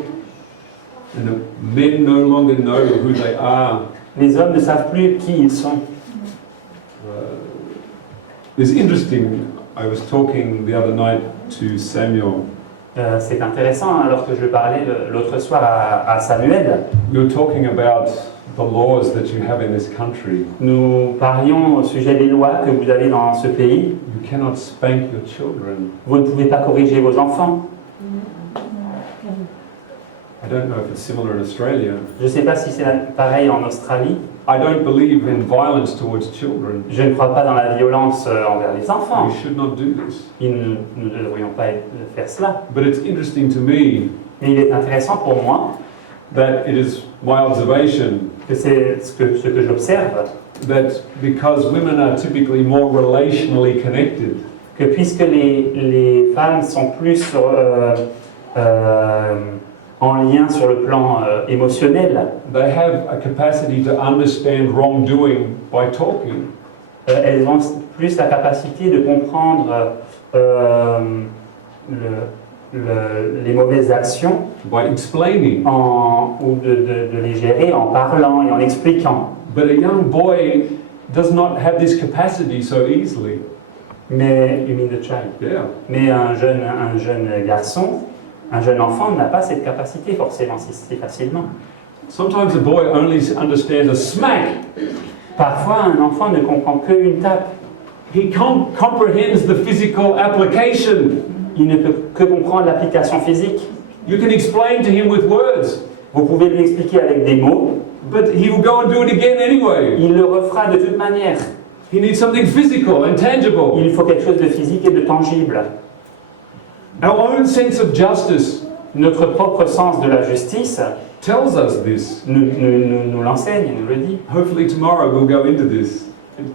And the men no longer know who they are. Les hommes ne savent plus qui ils sont. It's interesting. I was talking the other night to Samuel. C'est intéressant, alors que je parlais l'autre soir à Samuel, We were talking about the laws that you have in this country. nous parlions au sujet des lois que vous avez dans ce pays. You cannot spank your children. Vous ne pouvez pas corriger vos enfants. I don't know if it's similar in Australia. Je ne sais pas si c'est pareil en Australie. I don't believe in violence towards children. Je ne crois pas dans la violence envers les enfants. We should not do this. Nous ne devrions pas faire cela. But it's interesting to me Mais il est intéressant pour moi that it is my observation que c'est ce que j'observe, that because women are typically more relationally connected, que puisque les femmes sont plus en lien sur le plan émotionnel, they have a capacity to understand wrongdoing by talking. elles ont plus la capacité de comprendre les mauvaises actions By explaining. ou de les gérer en parlant et en expliquant. But a young boy does not have this capacity so easily. Mais, you mean the child? Yeah. Mais un jeune garçon, un jeune enfant n'a pas cette capacité forcément si facilement. Sometimes a boy only understands a smack. Parfois, un enfant ne comprend qu'une tape. He comprehends the physical application. Il ne peut que comprendre l'application physique. You can explain to him with words, Vous pouvez lui expliquer avec des mots, but he will go and do it again anyway. il le refera de toute manière. He needs something physical and tangible. Il faut quelque chose de physique et de tangible. Our own sense of justice Notre propre sens de la justice tells us this. nous l'enseigne, nous le dit. Hopefully tomorrow we'll go into this.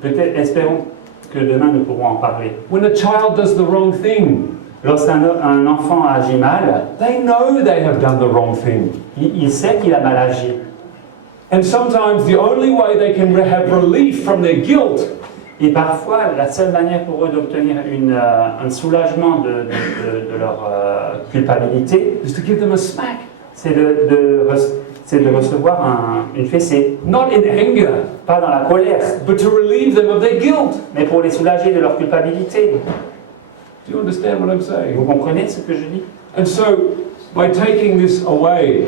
Peut-être, espérons que demain nous pourrons en parler. When a child does the wrong thing, Lorsqu'un enfant agit mal, they know they have done the wrong thing. il sait qu'il a mal agi. And sometimes the only way they can have relief from their guilt Et parfois, la seule manière pour eux d'obtenir un soulagement de leur culpabilité, is to give them a smack. c'est de recevoir une fessée. Not in anger, Pas dans la colère, but to relieve them of their guilt. mais pour les soulager de leur culpabilité. Do you understand what I'm Vous saying? comprenez ce que je dis? And so, by taking this away,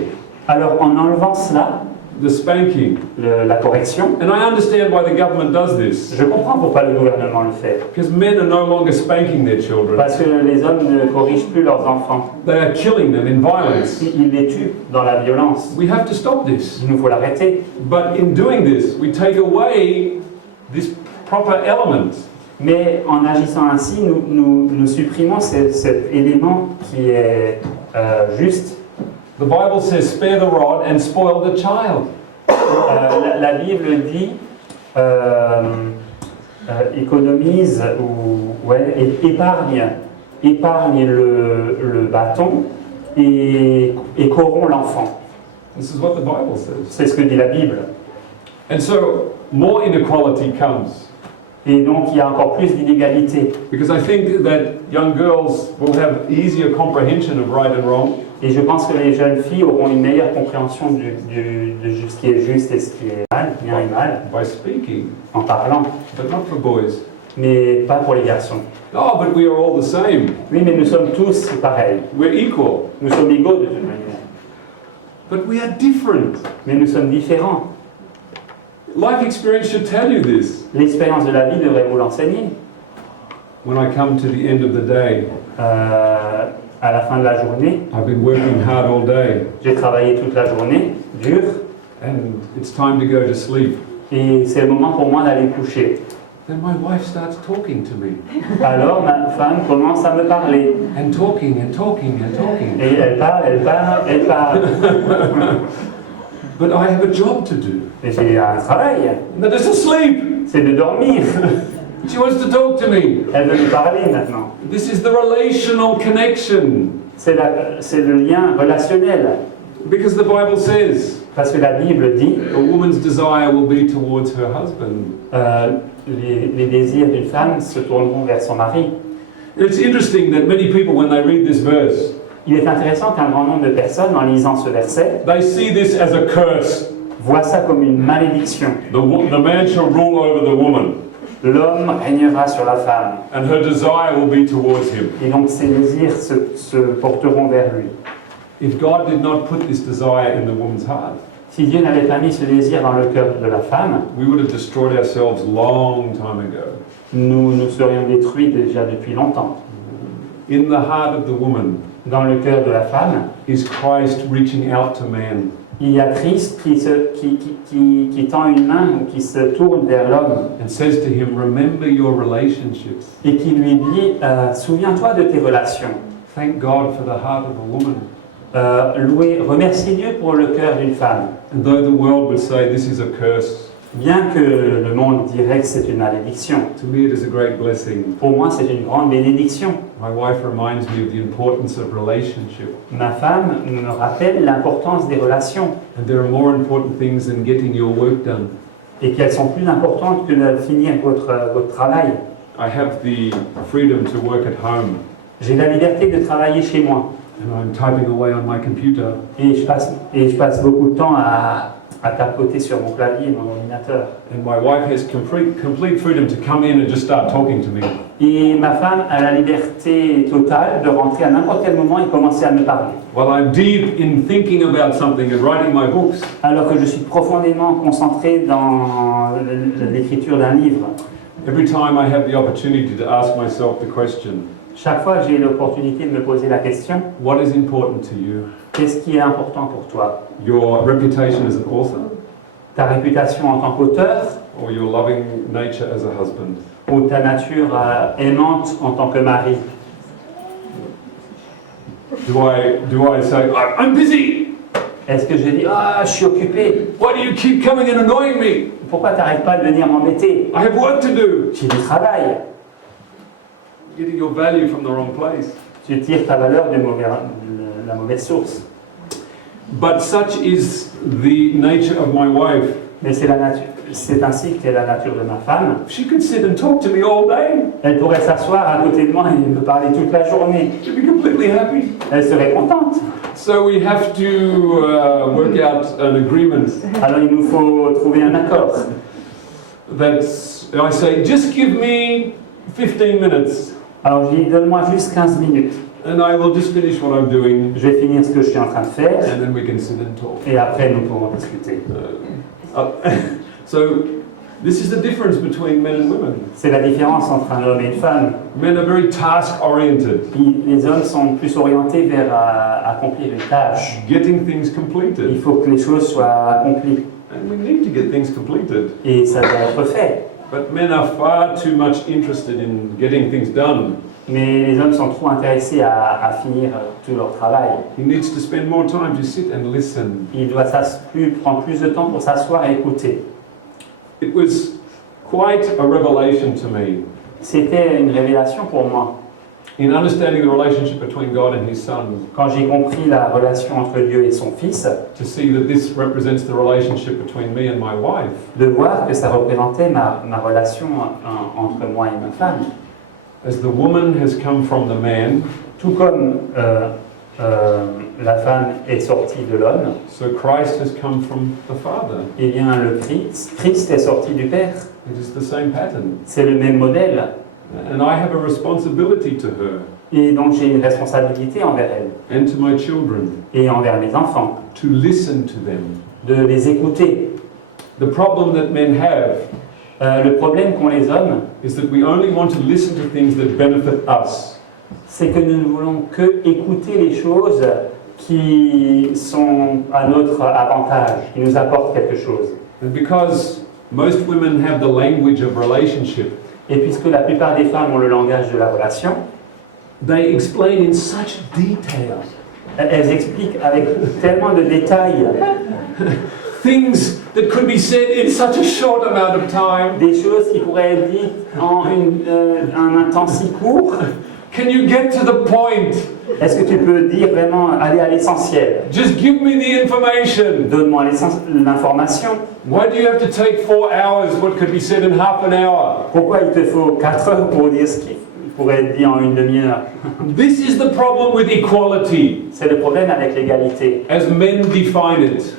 Alors, en enlevant cela, the spanking, la correction, and I understand why the government does this, je comprends pourquoi le gouvernement le fait. because men are no longer spanking their children. Parce que les hommes ne corrigent plus leurs enfants. They are killing them in violence. Ils les tuent dans la violence. We have to stop this. Il nous faut l'arrêter. But in doing this, we take away this proper element. Mais en agissant ainsi, nous supprimons cet élément qui est juste. The Bible says, spare the rod and spoil the child. La Bible dit économise ou épargne le bâton et corrompt l'enfant. This is what the Bible says. C'est ce que dit la Bible. And so, more inequality comes. Et donc il y a encore plus d'inégalités. Because I think that young girls will have easier comprehension of right and wrong. Et je pense que les jeunes filles auront une meilleure compréhension de ce qui est juste et ce qui est mal, bien et mal, By speaking, en parlant, but not for boys. mais pas pour les garçons. Oh, but we are all the same. Oui, mais nous sommes tous pareils. We're equal. Nous sommes égaux de toute manière. But we are different. Mais nous sommes différents. Life experience should tell you this. L'expérience de la vie devrait vous l'enseigner. When I come to the end of the day, À la fin de la journée, I've been working hard all day, j'ai travaillé toute la journée, dur, and it's time to go to sleep. et c'est le moment pour moi d'aller coucher. Then my wife starts talking to me, Alors ma femme commence à me parler. and talking and talking and talking. Et elle parle. But I have a job to do. Et j'ai un travail, And that is to sleep. c'est de dormir. She wants to talk to me. Elle veut me parler maintenant. This is the relational connection. C'est le lien relationnel. Because the Bible says, Parce que la Bible dit, a woman's desire will be towards her husband. les désirs d'une femme se tourneront vers son mari. And it's interesting that many people, when they read this verse, Il est intéressant qu'un grand nombre de personnes, en lisant ce verset, they see this as a curse. voient ça comme une malédiction. The man shall rule over the woman. l'homme régnera sur la femme. and her desire will be towards him. Et donc ses désirs se porteront vers lui. If God did not put this desire in the woman's heart, Si Dieu n'avait pas mis ce désir dans le cœur de la femme, we would have destroyed ourselves long time ago. nous nous serions détruits déjà depuis longtemps. In the heart of the woman Dans le cœur de la femme, is Christ reaching out to man. il y a Christ qui tend une main ou qui se tourne vers l'homme And says to him, remember your relationships. et qui lui dit souviens-toi de tes relations. Thank God for the heart of a woman. Remercie Dieu pour le cœur d'une femme. And though the world would say this is a curse, Bien que le monde dirait que c'est une malédiction, to me it is a great blessing. pour moi c'est une grande bénédiction. My wife reminds me of the importance of relationship. Ma femme me rappelle l'importance des relations And there are more important things than getting your work done. et qu'elles sont plus importantes que de finir votre travail. I have the freedom to work at home, J'ai la liberté de travailler chez moi and I'm typing away on my computer. et je passe beaucoup de temps à tapoter sur mon clavier, mon ordinateur. And my wife has complete freedom to come in and just start talking to me. Et ma femme a la liberté totale de rentrer à n'importe quel moment et commencer à me parler. While I'm deep in thinking about something and writing my books, Alors que je suis profondément concentré dans l'écriture d'un livre. every time I have the opportunity to ask myself the question, Chaque fois que j'ai l'opportunité de me poser la question, what is important to you? qu'est-ce qui est important pour toi? Your reputation as an author, Ta réputation en tant qu'auteur or your loving nature as a husband? ou ta nature aimante en tant que mari? Do I say, I'm busy? Est-ce que je dis ah, je suis occupé? Why do you keep coming and annoying me? Pourquoi t'arrêtes pas de venir m'embêter? I have work to do. J'ai du travail. Getting your value from the wrong place. Tu tires ta valeur de la mauvaise source. But such is the nature of my wife. Mais c'est ainsi qu'est la nature de ma femme. She could sit and talk to me all day. Elle pourrait s'asseoir à côté de moi et me parler toute la journée. She'd be completely happy. Elle serait contente. So we have to work out an agreement. Alors il nous faut trouver un accord. That's, I say, just give me 15 minutes Alors je dis donne-moi juste 15 minutes. and I will just finish what I'm doing Je vais finir ce que je suis en train de faire and then we can sit and talk. et après nous pourrons discuter. So this is the difference between men and women. C'est la différence entre un homme et une femme. Men are very task-oriented, Les hommes sont plus orientés vers accomplir une tâche. getting things Il completed. faut que les choses soient accomplies And we need to get things completed. et ça doit être fait. But men are far too much interested in getting things done. Mais les hommes sont trop intéressés à finir tout leur travail. He needs to spend more time to sit and listen. Il doit prendre plus de temps pour s'asseoir et écouter. It was quite a revelation to me C'était une révélation pour moi. in understanding the relationship between God and His Son, Quand j'ai compris la relation entre Dieu et son Fils, to see that this represents the relationship between me and my wife. de voir que ça représentait ma relation entre moi et ma femme. As the woman has come from the man, Tout comme la femme est sortie de l'homme, so Christ has come from the Father. eh bien le Christ est sorti du Père. It is the same pattern. C'est le même modèle. And I have a responsibility to her Et donc j'ai une responsabilité envers elle and to my children et envers mes enfants, to listen to them. de les écouter. The problem that men have Le problème qu'ont les hommes, is that we only want to listen to things that benefit us. c'est que nous ne voulons que écouter les choses qui sont à notre avantage, qui nous apportent quelque chose. And because most women have the language of relationship, Et puisque la plupart des femmes ont le langage de la relation, they explain in such detail elles expliquent avec tellement de détails things that could be said in such a short amount of time. des choses qui pourraient être dites en un temps si court. Can you get to the point? Est-ce que tu peux dire vraiment aller à l'essentiel? Just give me the information. Donne-moi l'information. Why do you have to take 4 hours what could be said in half an hour? Pourquoi il te faut 4 heures pour dire ce qui pourrait être dit en une demi-heure? This is the problem with equality, C'est le problème avec l'égalité, as men define it.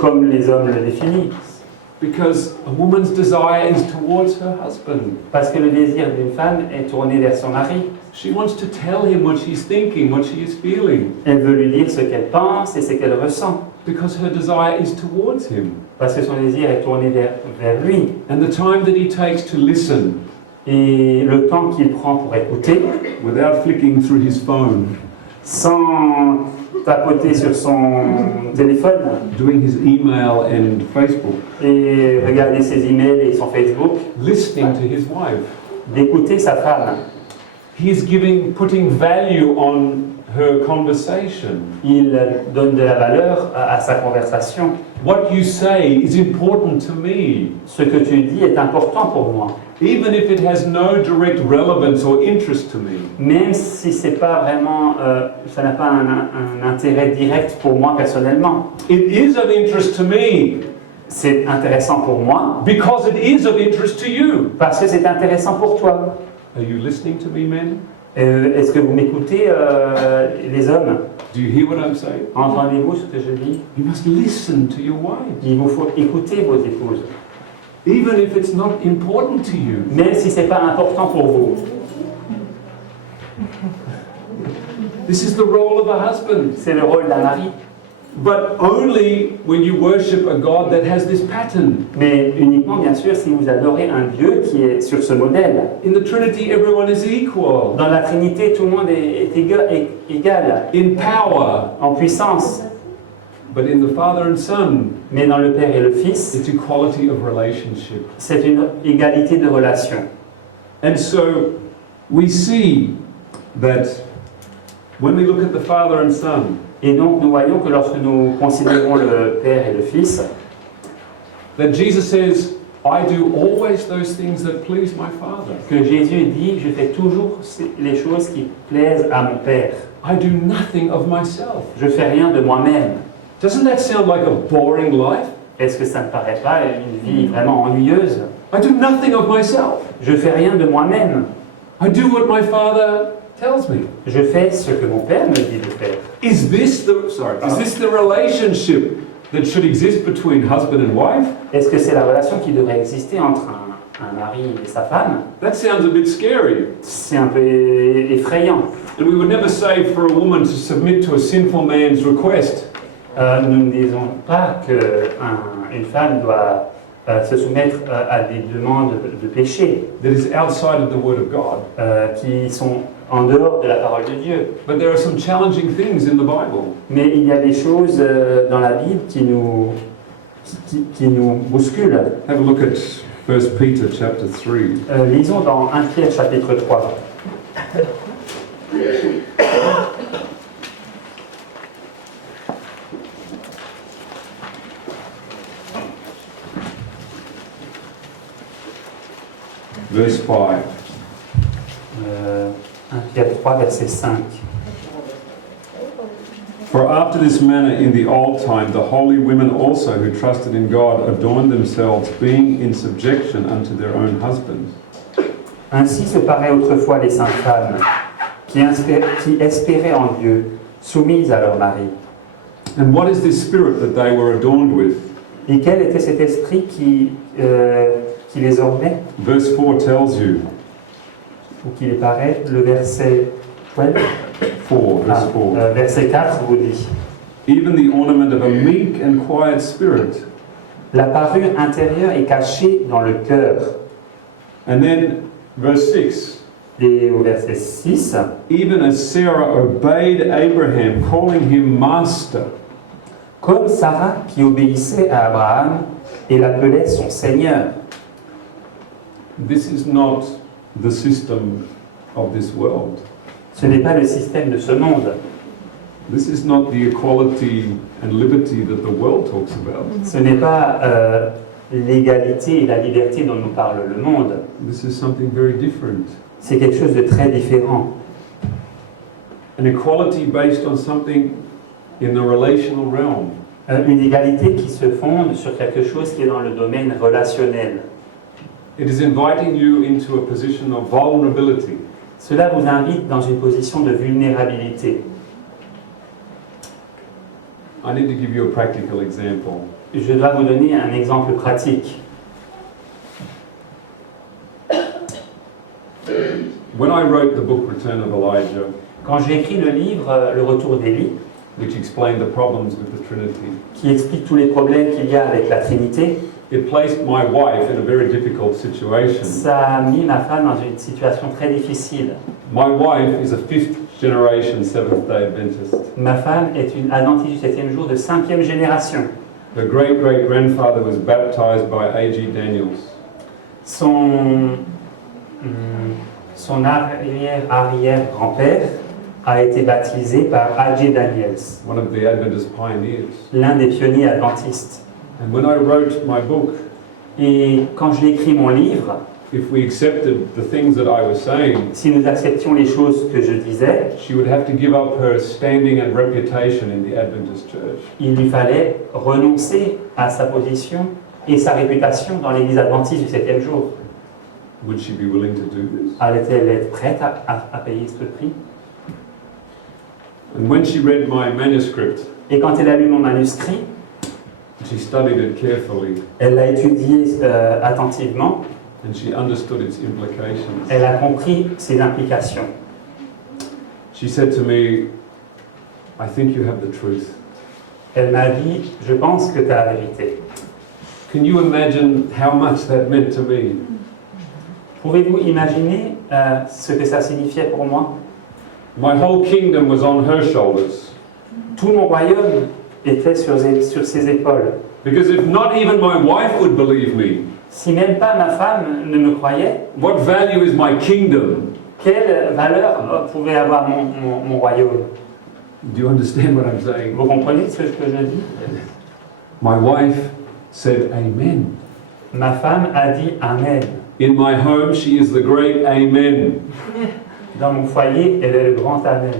comme les hommes le définissent. Because a woman's desire is towards her husband. Parce que le désir d'une femme est tourné vers son mari. She wants to tell him what she's thinking, what she is feeling, Elle veut lui dire ce qu'elle pense et ce qu'elle ressent. because her desire is towards him. Parce que son désir est tourné vers lui. And the time that he takes to listen, Et le temps qu'il prend pour écouter, without flicking through his phone, sans tapoter sur son téléphone doing his email and Facebook, et regarder ses emails et son Facebook, listening to his wife. d'écouter sa femme. He's putting value on her conversation. Il donne de la valeur à sa conversation. What you say is important to me, Ce que tu dis est important pour moi, even if it has no direct relevance or interest to me. même si c'est pas vraiment, ça n'a pas un intérêt direct pour moi personnellement. It is of interest to me C'est intéressant pour moi because it is of interest to you. parce que c'est intéressant pour toi. Are you listening to me, men? Est-ce que vous m'écoutez, les hommes? Do you hear what I'm saying? Entendez-vous ce que je dis? You must listen to your wife, Il vous faut écouter vos épouses, even if it's not important to you. même si c'est pas important pour vous. This is the role of a husband, C'est le rôle d'un mari, but only when you worship a God that has this pattern. mais uniquement bien sûr si vous adorez un Dieu qui est sur ce modèle. In the Trinity, everyone is equal Dans la Trinité, tout le monde est égal in power, en puissance, but in the Father and Son, mais dans le Père et le Fils, it's equality of relationship. c'est une égalité de relation. And so we see that when we look at the Father and Son, Et donc nous voyons que lorsque nous considérons le Père et le Fils, that Jesus says, I do always those things that please my Father. que Jésus dit, je fais toujours les choses qui plaisent à mon Père. I do nothing of myself. Je fais rien de moi-même. Doesn't that sound like a boring life? Est-ce que ça ne paraît pas une vie vraiment ennuyeuse? I do nothing of myself. Je fais rien de moi-même. I do what my Father tells me. Je fais ce que mon Père me dit de faire. Is this the relationship that should exist between husband and wife? Est-ce que c'est la relation qui devrait exister entre un mari et sa femme? That sounds a bit scary. C'est un peu effrayant. And we would never say for a woman to submit to a sinful man's request. Nous ne disons pas qu'une femme doit se soumettre à des demandes de péché That is outside of the Word of God. qui sont en dehors de la parole de Dieu. But there are some challenging things in the Bible. Mais il y a des choses dans la Bible qui nous bousculent. Have a look at 1 Peter chapter 3. Lisons dans 1 Pierre chapitre 3. Verse 5. 1 Pierre 3, verset 5. For after this manner in the old time the holy women also who trusted in God adorned themselves, being in subjection unto their own husbands. Ainsi se paraît autrefois les saintes femmes qui espéraient en Dieu, soumises à leur mari. And what is this spirit that they were adorned with? Et quel était cet esprit qui les ornait, Verse 4 tells you. ou qui les paraît? Le verset 12, 4, verse 4. verset 4 vous dit: Even the ornament of a meek and quiet spirit. la parure intérieure est cachée dans le cœur. And then verse 6. Et au verset 6, Even as Sarah obeyed Abraham, calling him master. comme Sarah qui obéissait à Abraham et l'appelait son Seigneur. This is not the system of this world. Ce n'est pas le système de ce monde. This is not the equality and liberty that the world talks about. Ce n'est pas l'égalité et la liberté dont nous parle le monde. This is something very different. C'est quelque chose de très différent. An equality based on something in the relational realm. Une égalité qui se fonde sur quelque chose qui est dans le domaine relationnel. It is inviting you into a position of vulnerability. Cela vous invite dans une position de vulnérabilité. I need to give you a practical example. Je dois vous donner un exemple pratique. When I wrote the book Return of Elijah, Quand j'ai écrit le livre Le Retour d'Élie, which explained the problems with the Trinity, qui explique tous les problèmes qu'il y a avec la Trinité, it placed my wife in a very difficult situation. ça a mis ma femme dans une situation très difficile. My wife is a fifth generation Seventh-day Adventist. Ma femme est une adventiste du 7e jour de 5e génération. Her great-great-grandfather was baptized by A.G. Daniels. Son arrière-arrière-grand-père a été baptisé par A.J. Daniels, One of the Adventist pioneers. l'un des pionniers adventistes. And when I wrote my book, Et quand j'ai écrit mon livre, if we accepted the things that I was saying, si nous acceptions les choses que je disais, she would have to give up her standing and reputation in the Adventist church. il lui fallait renoncer à sa position et sa réputation dans l'église adventiste du 7e jour. Would she be willing to do this? Allait-elle être prête à payer ce prix? And when she read my manuscript, Et quand elle a lu mon manuscrit, she studied it carefully elle l'a étudié attentivement, and she understood its implications. elle a compris ses implications. She said to me, I think you have the truth. Elle m'a dit, je pense que tu as la vérité. Can you imagine how much that meant to me? Pouvez-vous imaginer ce que ça signifiait pour moi? My whole kingdom was on her shoulders. Tout mon royaume était sur ses épaules. Because if not even my wife would believe me, Si même pas ma femme ne me croyait, what value is my kingdom? quelle valeur pouvait avoir mon royaume? Do you understand what I'm saying? Vous comprenez ce que je dis? My wife said amen. Ma femme a dit Amen. In my home, she is the great amen. Dans mon foyer, elle est le grand Amen.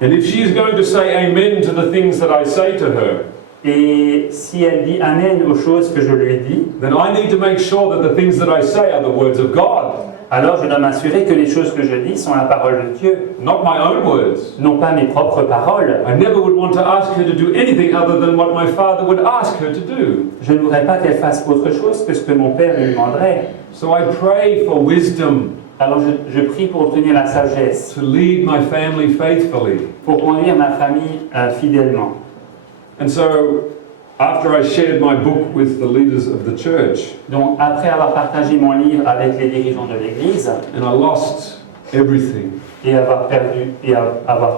And if she is going to say amen to the things that I say to her, Et si elle dit Amen aux choses que je lui dis, then I need to make sure that the things that I say are the words of God, alors je dois m'assurer que les choses que je dis sont la parole de Dieu, not my own words. non pas mes propres paroles. I never would want to ask her to do anything other than what my father would ask her to do. Je ne voudrais pas qu'elle fasse autre chose que ce que mon père lui demanderait. So I pray for wisdom Alors je prie pour obtenir la sagesse, to lead my family faithfully. pour conduire ma famille fidèlement. And so, after I shared my book with the leaders of the church, Donc après avoir partagé mon livre avec les dirigeants de l'Église and I lost everything, et avoir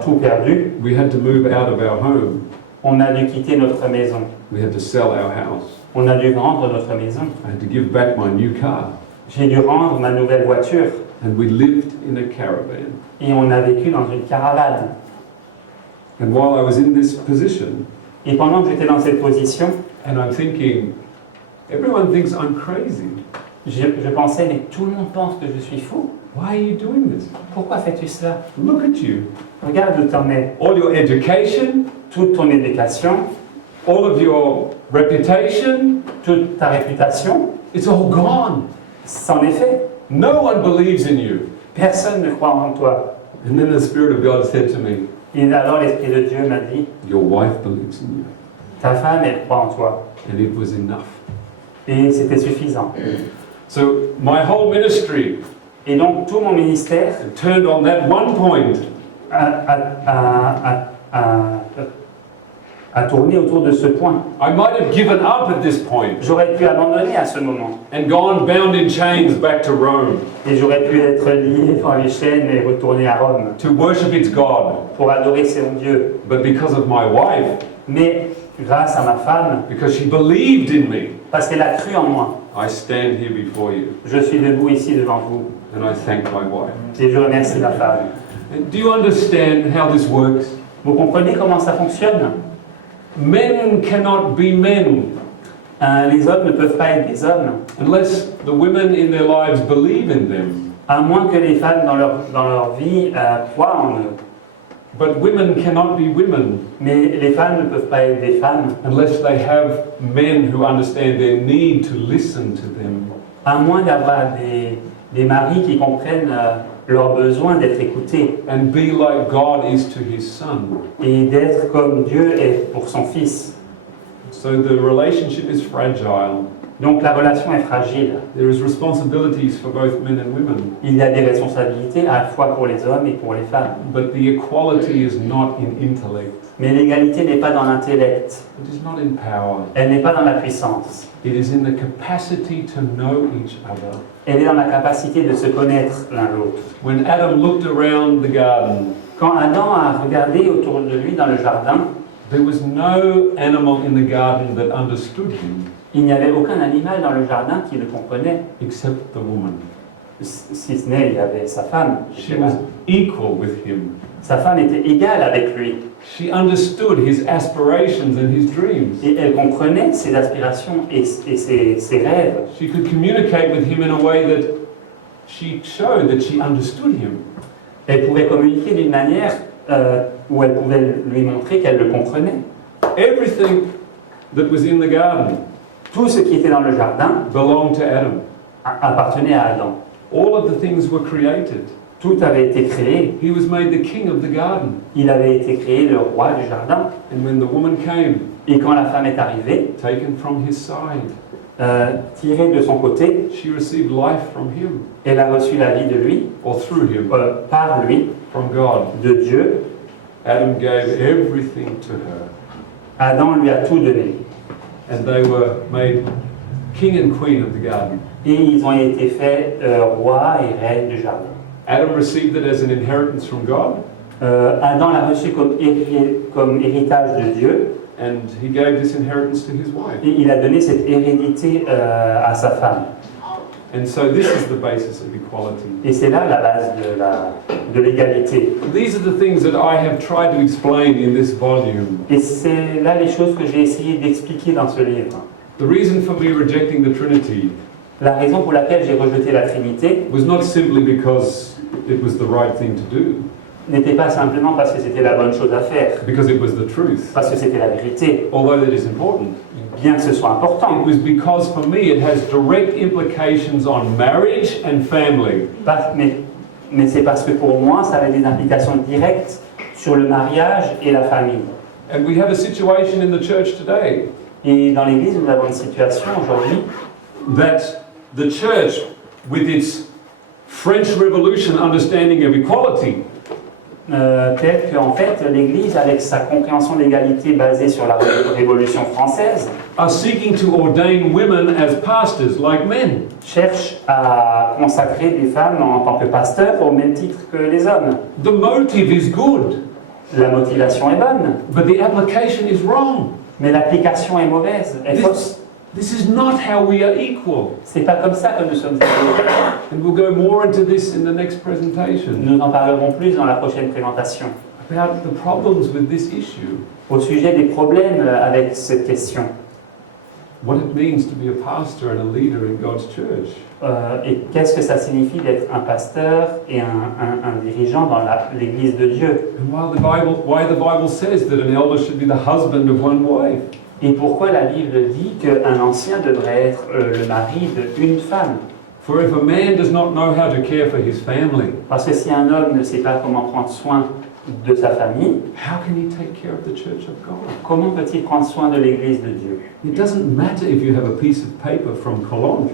tout perdu, we had to move out of our home. on a dû quitter notre maison. We had to sell our house. On a dû vendre notre maison. I had to give back my new car. J'ai dû rendre ma nouvelle voiture And we lived in a caravan. et on a vécu dans une caravane. And while I was in this position, Et pendant que j'étais dans cette position, and I'm thinking, everyone thinks I'm crazy. je pensais, mais tout le monde pense que je suis fou. Why are you doing this? Pourquoi fais-tu cela? Look at you. Regarde où t'en es. All your education, Toute ton éducation, all of your reputation, toute ta réputation, it's all gone. c'en est fait. No one believes in you. Personne ne croit en toi. And then the Spirit of God said to me, Et alors l'Esprit de Dieu m'a dit, your wife believes in you. ta femme, elle croit en toi. And it was enough. Et c'était suffisant. So my whole ministry Et donc tout mon ministère turned on that one point. a tourné autour de ce point. I might have given up at this point J'aurais pu abandonner à ce moment. and gone bound in chains back to Rome Et j'aurais pu être lié dans les chaînes et retourner à Rome to worship its God. pour adorer son Dieu. But because of my wife, Mais grâce à ma femme, because she believed in me, parce qu'elle a cru en moi, I stand here before you je suis debout ici devant vous. and I thank my wife. Et je remercie ma femme. And do you understand how this works? Vous comprenez comment ça fonctionne? Men cannot be men Les hommes ne peuvent pas être des hommes, unless the women in their lives believe in them. à moins que les femmes dans leur vie croient en eux. But women cannot be women Mais les femmes ne peuvent pas être des femmes, unless they have men who understand their need to listen to them. à moins d'avoir des maris qui comprennent leur besoin d'être écoutés and be like God is to his son. et d'être comme Dieu est pour son Fils. So the relationship is fragile. Donc la relation est fragile. There is responsibilities for both men and women, Il y a des responsabilités à la fois pour les hommes et pour les femmes. but the equality is not in intellect. Mais l'égalité n'est pas dans l'intellect, It is not in power. elle n'est pas dans la puissance. It is in the capacity to know each other. Elle est dans la capacité de se connaître l'un l'autre. When Adam looked around the garden, Quand Adam a regardé autour de lui dans le jardin, there was no animal in the garden that understood him il n'y avait aucun animal dans le jardin qui le comprenait, except the woman. si ce n'est il y avait sa femme. She was equal with him. Sa femme était égale avec lui She understood his aspirations and his dreams. et elle comprenait ses aspirations et ses rêves. She could communicate with him in a way that she showed that she understood him. Elle pouvait communiquer d'une manière où elle pouvait lui montrer qu'elle le comprenait. Everything that was in the garden Tout ce qui était dans le jardin belonged to Adam. appartenait à Adam. All of the things were created. Tout avait été créé. He was made the king of the garden. Il avait été créé le roi du jardin. And when the woman came, Et quand la femme est arrivée, taken from his side, tirée de son côté, she received life from him, elle a reçu la vie de lui, or through him, par lui, from God. de Dieu. Adam gave everything to her. Adam lui a tout donné. And they were made king and queen of the garden. Et ils ont été faits roi et reine du jardin. Adam received it as an inheritance from God, Adam l'a reçu comme héritage de Dieu and he gave this inheritance to his wife. et il a donné cette hérédité à sa femme. And so this is the basis of equality. Et c'est là la base de l'égalité. These are the things that I have tried to explain in this volume. Et c'est là les choses que j'ai essayé d'expliquer dans ce livre. The reason for me rejecting the Trinity La raison pour laquelle j'ai rejeté la Trinité was not simply because it was the right thing to do, n'était pas simplement parce que c'était la bonne chose à faire, because it was the truth, parce que c'était la vérité, although that is important. bien que ce soit important. It was because for me it has direct implications on marriage and family. Mais c'est parce que pour moi, ça avait des implications directes sur le mariage et la famille. And we have a situation in the church today Et dans l'Église, nous avons une situation aujourd'hui that the church, with its French Revolution understanding of equality, telle qu'en fait l'Église, avec sa compréhension de l'égalité basée sur la Révolution française, are seeking to ordain women as pastors like men. cherche à consacrer des femmes en tant que pasteurs au même titre que les hommes. The motive is good, La motivation est bonne, but the application is wrong. mais l'application est mauvaise, est fausse. This is not how we are equal. C'est pas comme ça que nous sommes égaux. And we'll go more into this in the next presentation, Nous en parlerons plus dans la prochaine présentation. about the problems with this issue, Au sujet des problèmes avec cette question. what it means to be a pastor and a leader in God's church. Et qu'est-ce que ça signifie d'être un pasteur et un dirigeant dans l'Église de Dieu? And why the Bible says that an elder should be the husband of one wife. Et pourquoi la Bible dit qu'un ancien devrait être le mari d'une femme? For if a man does not know how to care for his family, Parce que si un homme ne sait pas comment prendre soin de sa famille, how can he take care of the church of God? comment peut-il prendre soin de l'Église de Dieu? It doesn't matter if you have a piece of paper from Cologne.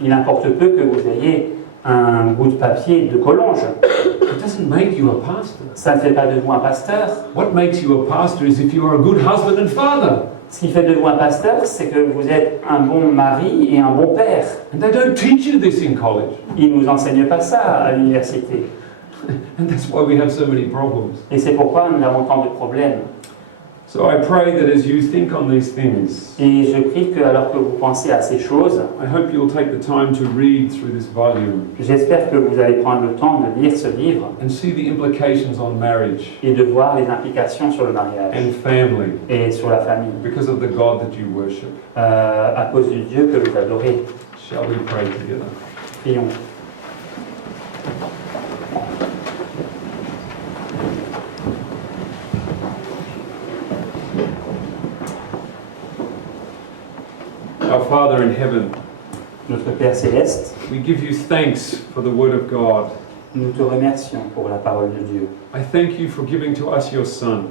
Il importe peu que vous ayez un bout de papier de Collonges. It doesn't make you a pastor. Ça ne fait pas de vous un pasteur. What makes you a pastor is if you are a good husband and father. Ce qui fait de vous un pasteur, c'est que vous êtes un bon mari et un bon père. And they don't teach you this in college. Ils ne nous enseignent pas ça à l'université. And that's why we have so many problems. Et c'est pourquoi nous avons tant de problèmes. So I pray that as you think on these things, Et je prie que, alors que vous pensez à ces choses, I hope you'll take the time to read through this volume j'espère que vous allez prendre le temps de lire ce livre and see the implications on marriage et de voir les implications sur le mariage and family et sur la famille, because of the God that you worship. à cause du Dieu que vous adorez. Shall we pray together? Prions. Our Father in heaven, Notre Père Céleste, we give you thanks for the Word of God. nous te remercions pour la parole de Dieu. I thank you for giving to us your Son,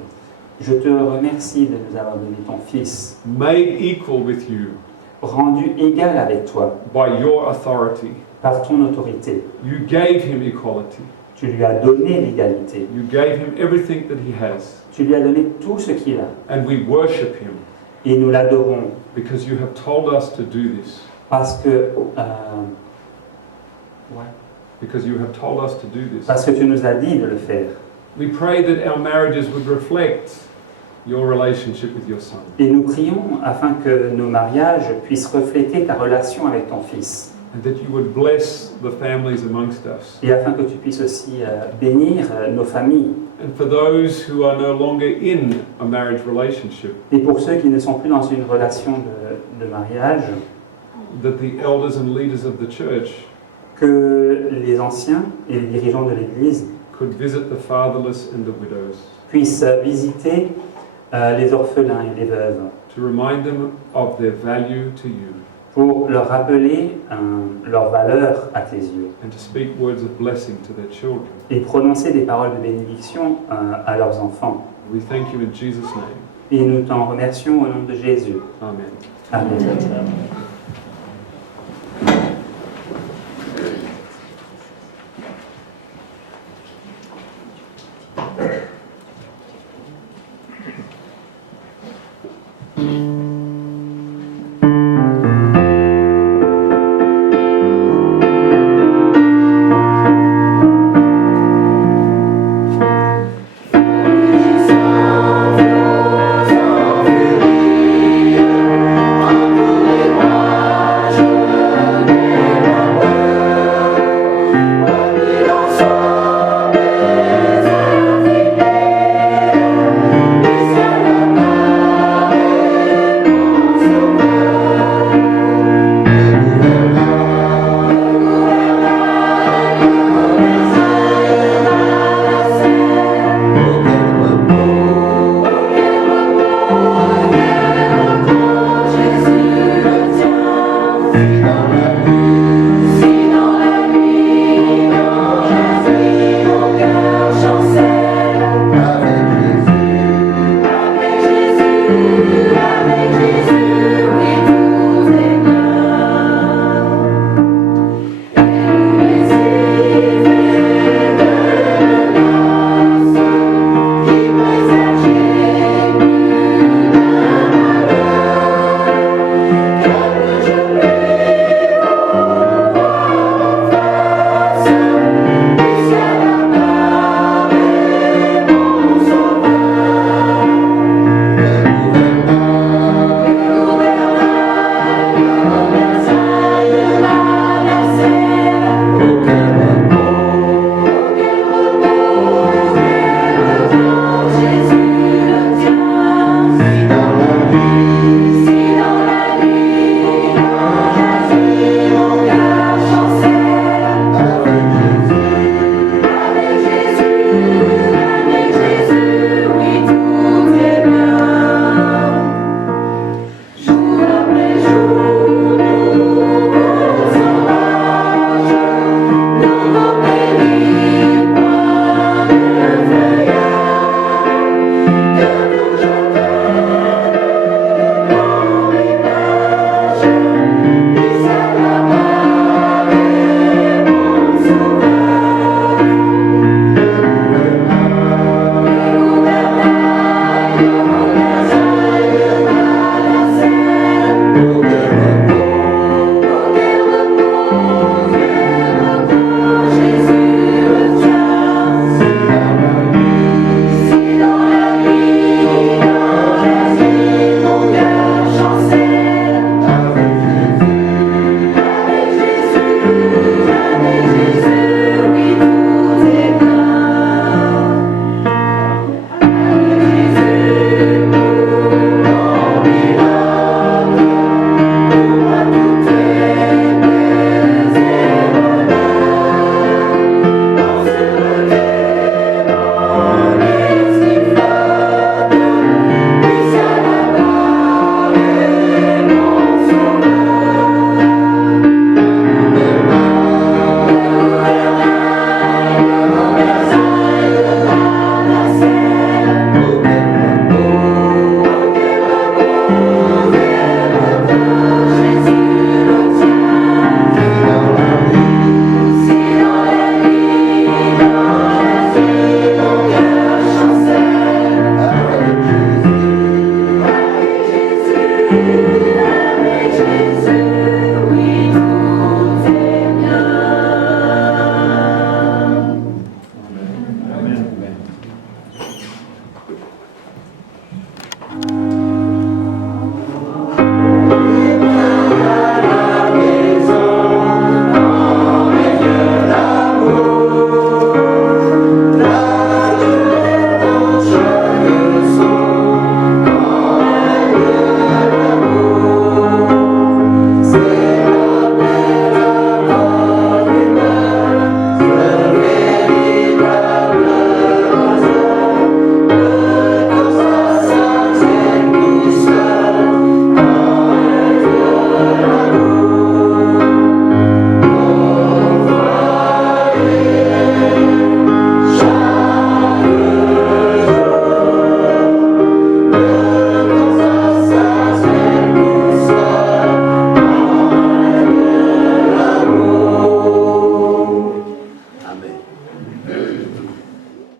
Je te remercie de nous avoir donné ton Fils, made equal with you rendu égal avec toi by your authority. par ton autorité. You gave him equality. Tu lui as donné l'égalité. You gave him everything that he has. Tu lui as donné tout ce qu'il a. And we worship him Et nous l'adorons because you have told us to do this. parce que, Because you have told us to do this. parce que tu nous as dit de le faire. We pray that our marriages would reflect your relationship with your Son. Et nous prions afin que nos mariages puissent refléter ta relation avec ton Fils. And that you would bless the families amongst us. Et afin que tu puisses aussi bénir nos familles. And for those who are no longer in a marriage relationship, Et pour ceux qui ne sont plus dans une relation de mariage, that the elders and leaders of the church que les anciens et les dirigeants de l'Église could visit the fatherless and the widows, puissent visiter les orphelins et les veuves to remind them of their value to you, pour leur rappeler leur valeur à tes yeux and to speak words of blessing to their children. et prononcer des paroles de bénédiction à leurs enfants. We thank you in Jesus' name. Et nous t'en remercions au nom de Jésus. Amen. Amen.